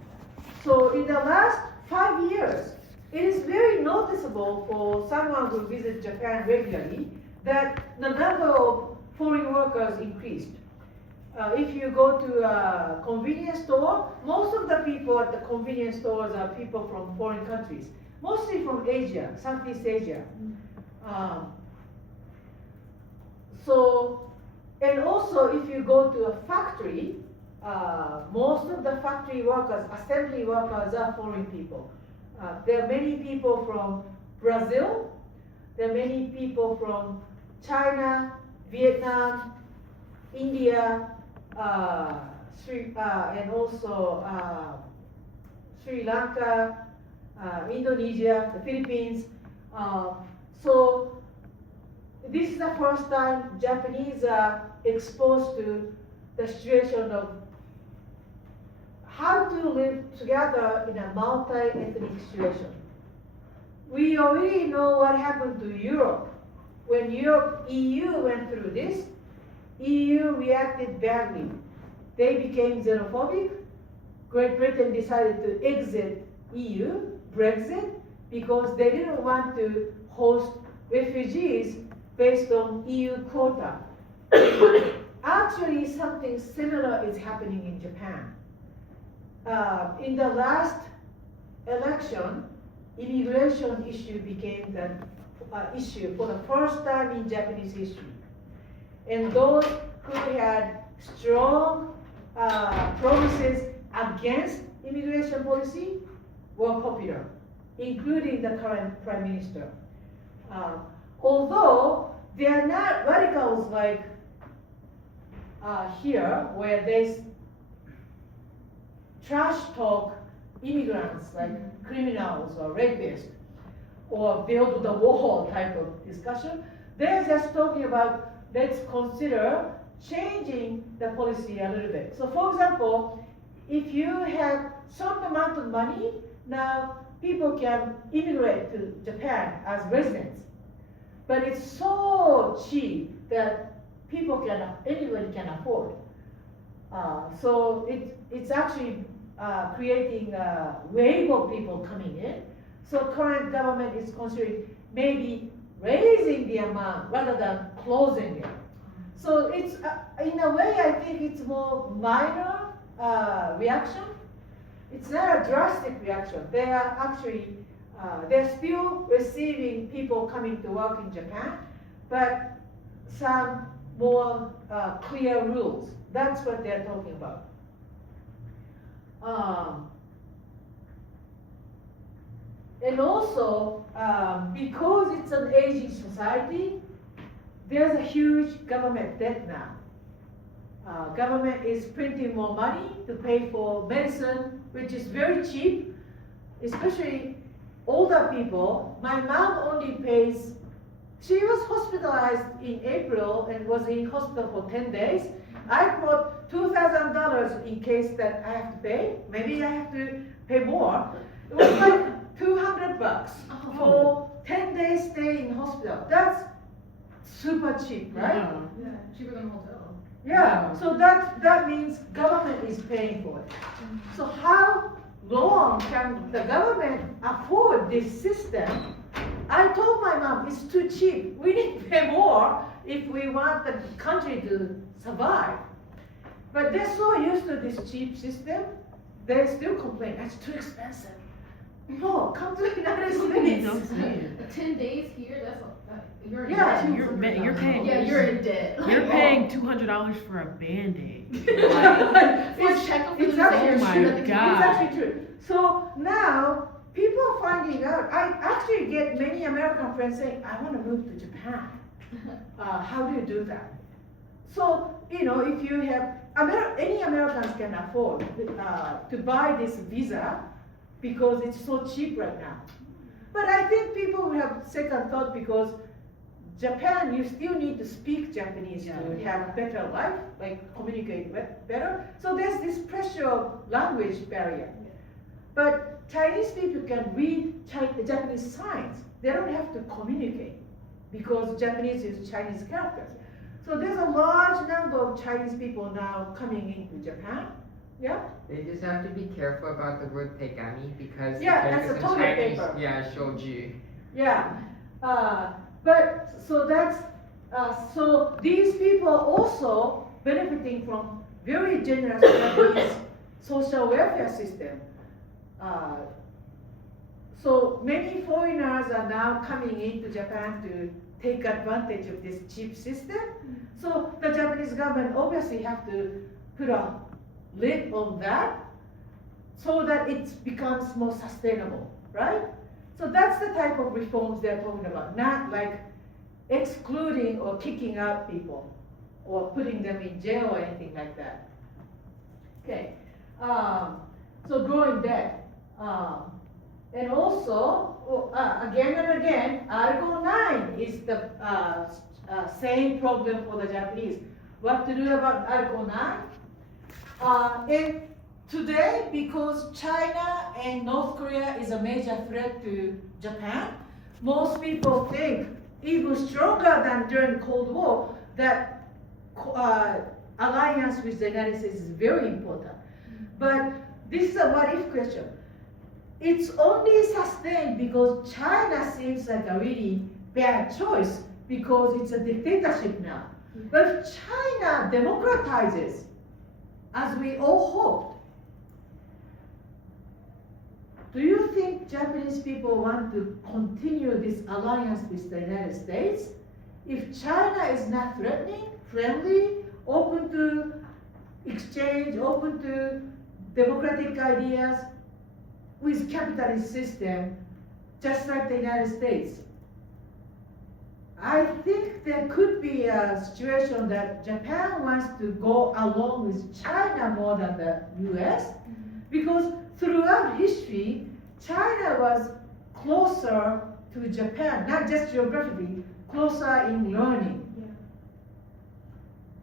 So in the last 5 years, it is very noticeable for someone who visits Japan regularly that the number of foreign workers increased. If you go to a convenience store, most of the people at the convenience stores are people from foreign countries, mostly from Asia, Southeast Asia. And also if you go to a factory, most of the factory workers, assembly workers are foreign people. There are many people from Brazil, there are many people from China, Vietnam, India, and also Sri Lanka, Indonesia, the Philippines. So this is the first time Japanese are exposed to the situation of how to live together in a multi-ethnic situation. We already know what happened to Europe. When EU went through this, EU reacted badly. They became xenophobic. Great Britain decided to exit EU, Brexit, because they didn't want to host refugees based on EU quota. Actually, something similar is happening in Japan. In the last election, immigration issue became the issue for the first time in Japanese history. And those who had strong promises against immigration policy were popular, including the current prime minister. Although they are not radicals like here, where they trash talk immigrants like criminals or rapists, or build the wall type of discussion. They're just talking about, let's consider changing the policy a little bit. So for example, if you have some amount of money, now people can immigrate to Japan as residents. But it's so cheap that anybody can afford. So it's actually creating a wave of people coming in. So current government is considering maybe raising the amount rather than closing it. So it's, in a way, I think it's more minor reaction. It's not a drastic reaction. They are actually, they're still receiving people coming to work in Japan, but some more clear rules. That's what they're talking about. And also, because it's an aging society, there's a huge government debt now. Government is printing more money to pay for medicine, which is very cheap, especially older people. My mom only pays, she was hospitalized in April and was in hospital for 10 days. I brought $2,000 in case that I have to pay. Maybe I have to pay more. It was like $200 for 10 days stay in hospital. That's super cheap, right? Yeah, cheaper than a hotel. Yeah, so that means government is paying for it. So how long can the government afford this system? I told my mom, it's too cheap. We need to pay more if we want the country to survive. But they're so used to this cheap system, they still complain, it's too expensive. No, come to the United States. 10 days here, that's you're in Yeah, debt. You're paying. Yeah, you're in debt. You're paying $200 for a Band-Aid. For a checkup for It's the actually Oh my true. nothing- God. It's actually true. So now people are finding out. I actually get many American friends saying, "I want to move to Japan." How do you do that? So if you have any Americans can afford to buy this visa because it's so cheap right now. But I think people will have second thought because Japan, you still need to speak Japanese to have better life, like communicate better. So there's this pressure of language barrier. But Chinese people can read Japanese signs. They don't have to communicate because Japanese is Chinese characters. So there's a large number of Chinese people now coming into Japan. Yeah? They just have to be careful about the word tegami because Yeah, that's it's a in toilet Chinese, paper. yeah, shoji. Yeah, but so that's so these people also benefiting from very generous Japanese social welfare system. So many foreigners are now coming into Japan to take advantage of this cheap system. So the Japanese government obviously have to put a lid on that so that it becomes more sustainable, right? So that's the type of reforms they're talking about, not like excluding or kicking out people or putting them in jail or anything like that. Okay, so growing debt. And also, again and again, Article 9 is the same problem for the Japanese. What to do about Article 9? And today, because China and North Korea is a major threat to Japan, most people think even stronger than during the Cold War that alliance with the United States is very important. But this is a what-if question. It's only sustained because China seems like a really bad choice because it's a dictatorship now. But if China democratizes, as we all hoped, do you think Japanese people want to continue this alliance with the United States? If China is not threatening, friendly, open to exchange, open to democratic ideas with capitalist system, just like the United States, I think there could be a situation that Japan wants to go along with China more than the US, because throughout history, China was closer to Japan, not just geographically, closer in learning.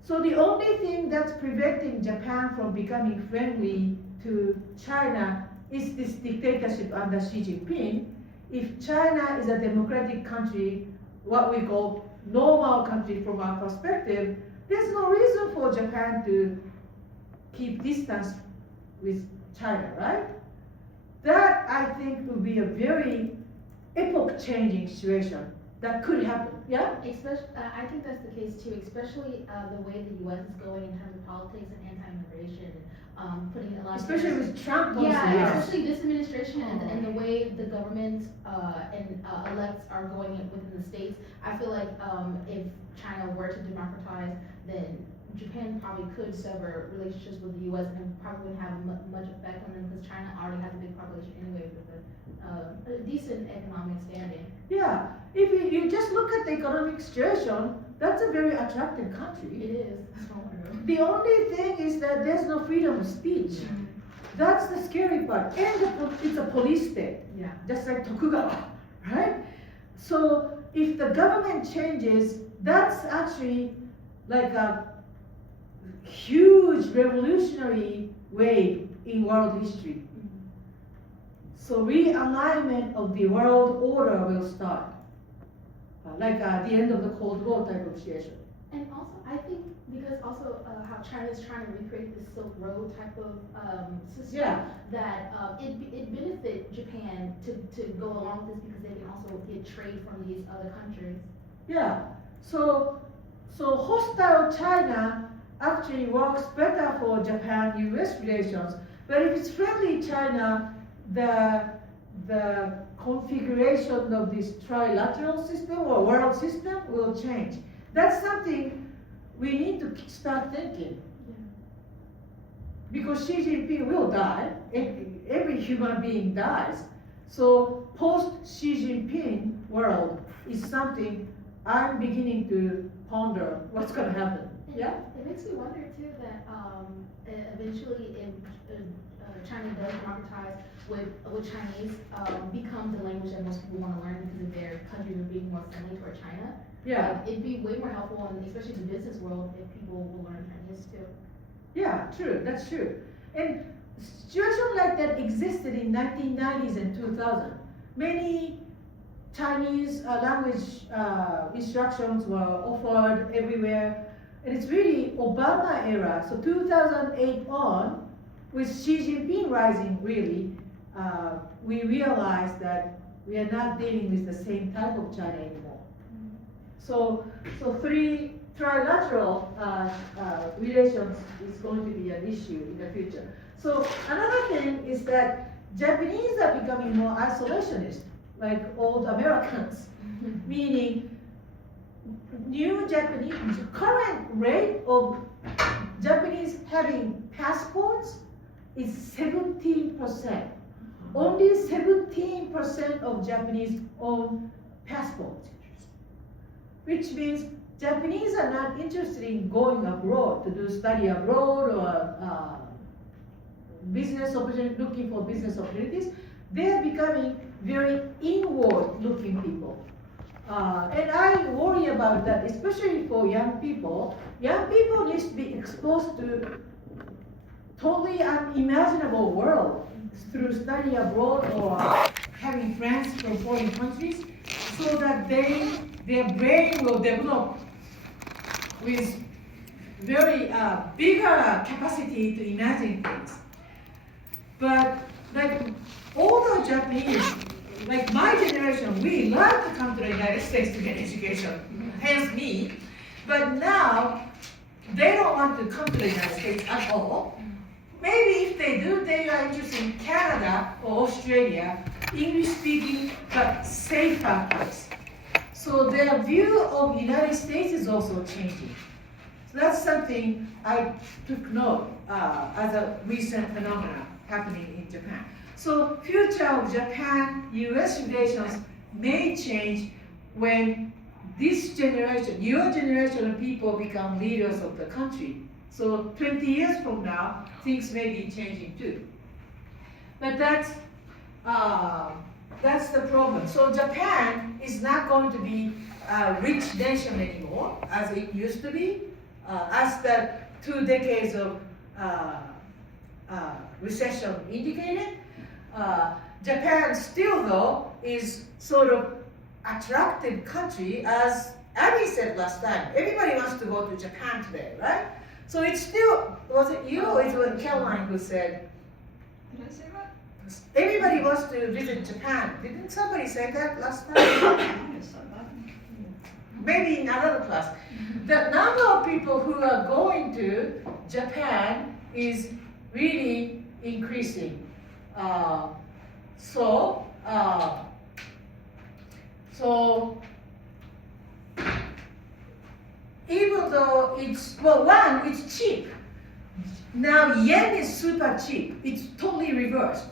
So the only thing that's preventing Japan from becoming friendly to China is this dictatorship under Xi Jinping. If China is a democratic country, what we call normal country from our perspective, there's no reason for Japan to keep distance with China, right? That, I think, would be a very epoch-changing situation that could happen, yeah? Especially, I think that's the case too, especially the way the U.S. is going in terms of politics and anti-immigration, putting a lot Especially of with Trump. yeah, especially this administration and the way the government and elects are going within the states. I feel like if China were to democratize, then Japan probably could sever relationships with the U.S. and probably wouldn't have much effect on them because China already has a big population anyway with a decent economic standing. Yeah, if you just look at the economic situation, that's a very attractive country. It is. That's what I want to go. The only thing is that there's no freedom of speech. That's the scary part. And it's a police state, Yeah. just like Tokugawa, right? So if the government changes, that's actually like a huge revolutionary wave in world history. So realignment of the world order will start, like the end of the Cold War type of situation. And also, I think because also how China is trying to recreate the Silk Road type of system, Yeah. that it benefit Japan to go along with this because they can also get trade from these other countries. Yeah. So hostile China actually works better for Japan-US relations. But if it's friendly China, the configuration of this trilateral system or world system will change. That's something we need to start thinking. Because Xi Jinping will die, every human being dies. So post Xi Jinping world is something I'm beginning to ponder what's going to happen. Yeah? It makes me wonder too that eventually if China does democratize, would Chinese become the language that most people want to learn because of their countries are being more friendly toward China? Yeah. It'd be way more helpful, and especially in the business world, if people will learn Chinese too. Yeah, true, that's true. And situation like that existed in 1990s and 2000. Many Chinese language instructions were offered everywhere. And it's really Obama era, so 2008 on, with Xi Jinping rising really, we realized that we are not dealing with the same type of China anymore. So trilateral relations is going to be an issue in the future. So another thing is that Japanese are becoming more isolationist, like old Americans, meaning new Japanese, current rate of Japanese having passports is 17%. Only 17% of Japanese own passports. which means Japanese are not interested in going abroad to do study abroad or business opportunity, looking for business opportunities. They are becoming very inward-looking people. And I worry about that, especially for young people. Young people need to be exposed to totally unimaginable world through study abroad or having friends from foreign countries, so that their brain will develop with very bigger capacity to imagine things. But like older Japanese, like my generation, we love to come to the United States to get education, hence me. But now, they don't want to come to the United States at all. Maybe if they do, they are interested in Canada or Australia, English-speaking but safer place. So their view of the United States is also changing. So that's something I took note as a recent phenomenon happening in Japan. So future of Japan-US relations may change when this generation, your generation of people become leaders of the country. So 20 years from now, things may be changing too. But that's the problem. So Japan is not going to be a rich nation anymore, as it used to be, as the 2 decades of recession indicated. Japan still, though, is sort of attractive country, as Abby said last time. Everybody wants to go to Japan today, right? So it's still, was it you or it was Caroline who said, Did I say that? everybody wants to visit Japan? Didn't somebody say that last time? I just said that. Maybe in another class. The number of people who are going to Japan is really increasing. So even though it's, well, one, it's cheap. Now yen is super cheap. It's totally reversed.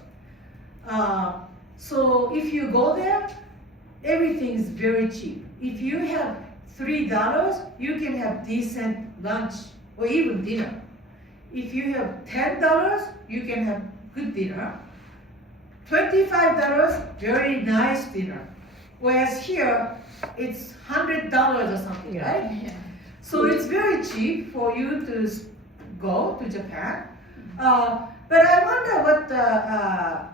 So if you go there, everything is very cheap. If you have $3, you can have decent lunch or even dinner. If you have $10, you can have good dinner. $25, very nice dinner. Whereas here, it's $100 or something, right? Yeah. So it's very cheap for you to go to Japan. But I wonder what the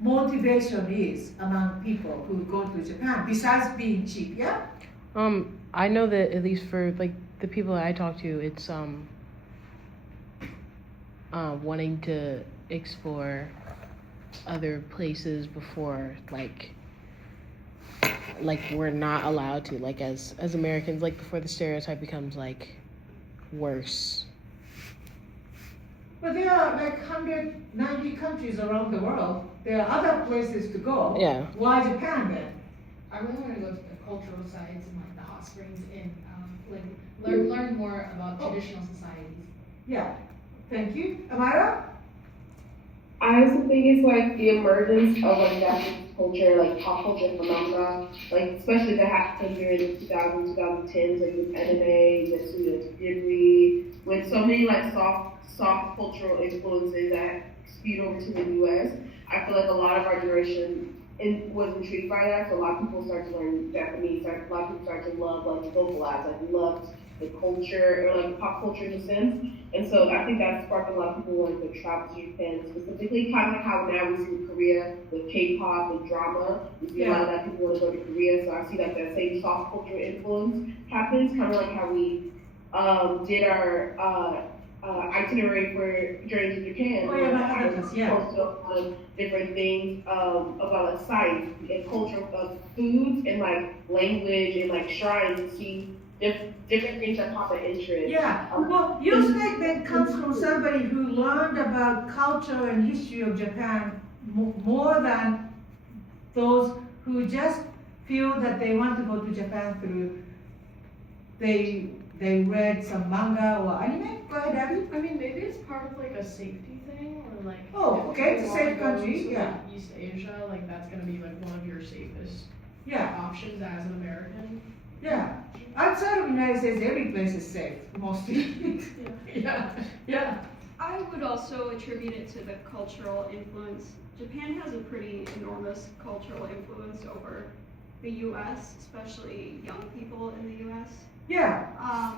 motivation is among people who go to Japan, besides being cheap, yeah? I know that at least for like the people that I talk to, it's wanting to explore other places before like we're not allowed to, like as Americans, like before the stereotype becomes like worse. But there are like 190 countries around the world. There are other places to go. Yeah. Why Japan then? I really want to go to the cultural sites and like the hot springs and learn more about traditional societies. Yeah. Thank you. Amara? I also think it's like the emergence of like Japanese culture, like pop culture phenomena, like especially that happened during the 2010s, like with anime, with Studio Ghibli, with so many like soft cultural influences that spewed over to the US. I feel like a lot of our generation was intrigued by that, so a lot of people started to learn Japanese, a lot of people started to love, like vocalize, like loved the culture, or like pop culture in a sense. And so I think that sparked a lot of people wanting to travel to Japan specifically, kind of like how now we see with Korea, with K-pop, with drama, we see a lot of that people want to go to Korea, so I see like that same soft culture influence happens, kind of like how we did our itinerary for Journey to Japan. Oh, yeah. Posted on different things about like sites and culture of foods and like language and like shrines to see different things that pop an interest. Yeah. Well, your statement comes from somebody who learned about culture and history of Japan more than those who just feel that they want to go to Japan through they read some manga or anime. Go ahead, Abby. I mean, maybe it's part of like a safety thing, or like. Oh, if okay, you it's a wanna safe go country, to, yeah. like, East Asia, like that's gonna be like one of your safest Yeah. options as an American. Yeah, outside of the United States, every place is safe, mostly. Yeah. I would also attribute it to the cultural influence. Japan has a pretty enormous cultural influence over the US, especially young people in the US. Yeah,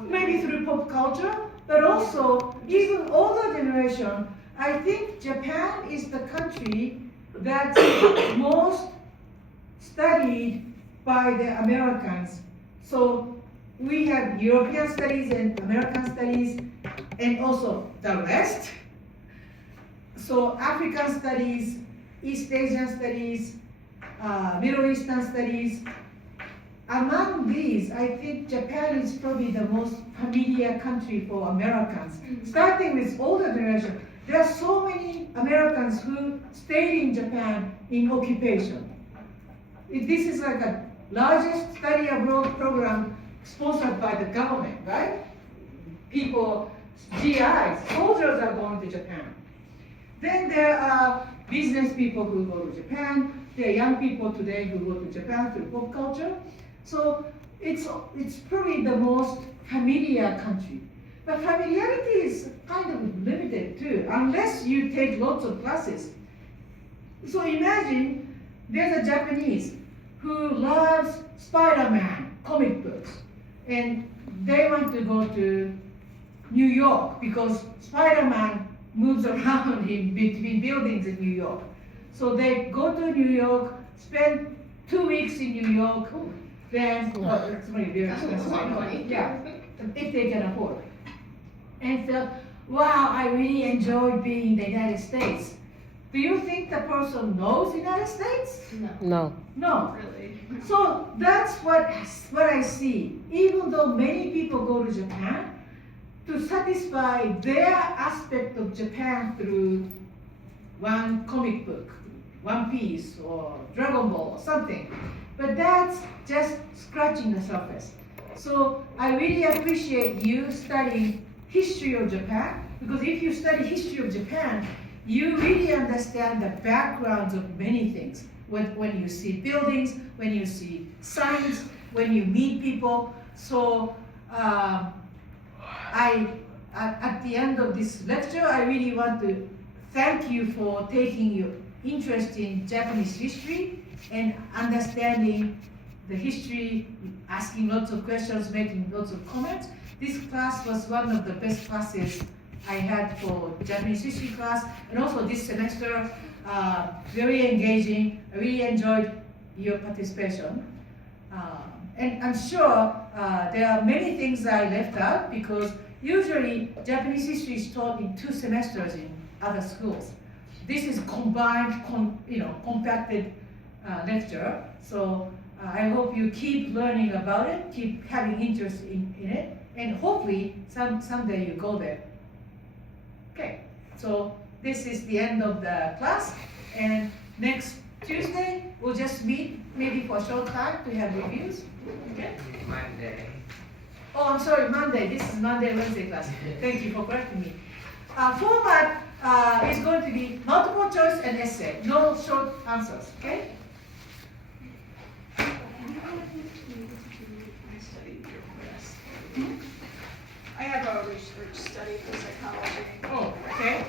maybe through pop culture, but also even older generation. I think Japan is the country that's most studied by the Americans. So we have European studies and American studies, and also the West. So African studies, East Asian studies, Middle Eastern studies. Among these, I think Japan is probably the most familiar country for Americans. Starting with older generation, there are so many Americans who stayed in Japan in occupation. This is like a largest study abroad program sponsored by the government, right? People, GIs, soldiers are going to Japan. Then there are business people who go to Japan. There are young people today who go to Japan through pop culture. So it's probably the most familiar country. But familiarity is kind of limited too, unless you take lots of classes. So imagine there's a Japanese who loves Spider-Man comic books, and they want to go to New York because Spider-Man moves around in between buildings in New York. So they go to New York, spend 2 weeks in New York, then, well, it's very expensive, I know. Yeah, if they can afford. And felt, wow, I really enjoyed being in the United States. Do you think the person knows the United States? No. No. Really. So that's what I see. Even though many people go to Japan, to satisfy their aspect of Japan through one comic book, One Piece or Dragon Ball or something. But that's just scratching the surface. So I really appreciate you studying history of Japan, because if you study history of Japan, you really understand the backgrounds of many things. When you see buildings, when you see signs, when you meet people. So at the end of this lecture, I really want to thank you for taking your interest in Japanese history and understanding the history, asking lots of questions, making lots of comments. This class was one of the best classes I had for Japanese history class, and also this semester, very engaging. I really enjoyed your participation. And I'm sure there are many things I left out, because usually Japanese history is taught in 2 semesters in other schools. This is combined, compacted lecture. So I hope you keep learning about it, keep having interest in it, and hopefully someday you go there. Okay, so this is the end of the class, and next Tuesday we'll just meet maybe for a short time to have reviews. Okay? Monday. Oh, I'm sorry, Monday. This is Monday, Wednesday class. Thank you for correcting me. Format is going to be multiple choice and essay, no short answers, okay? I have a research study for psychology. Oh, okay.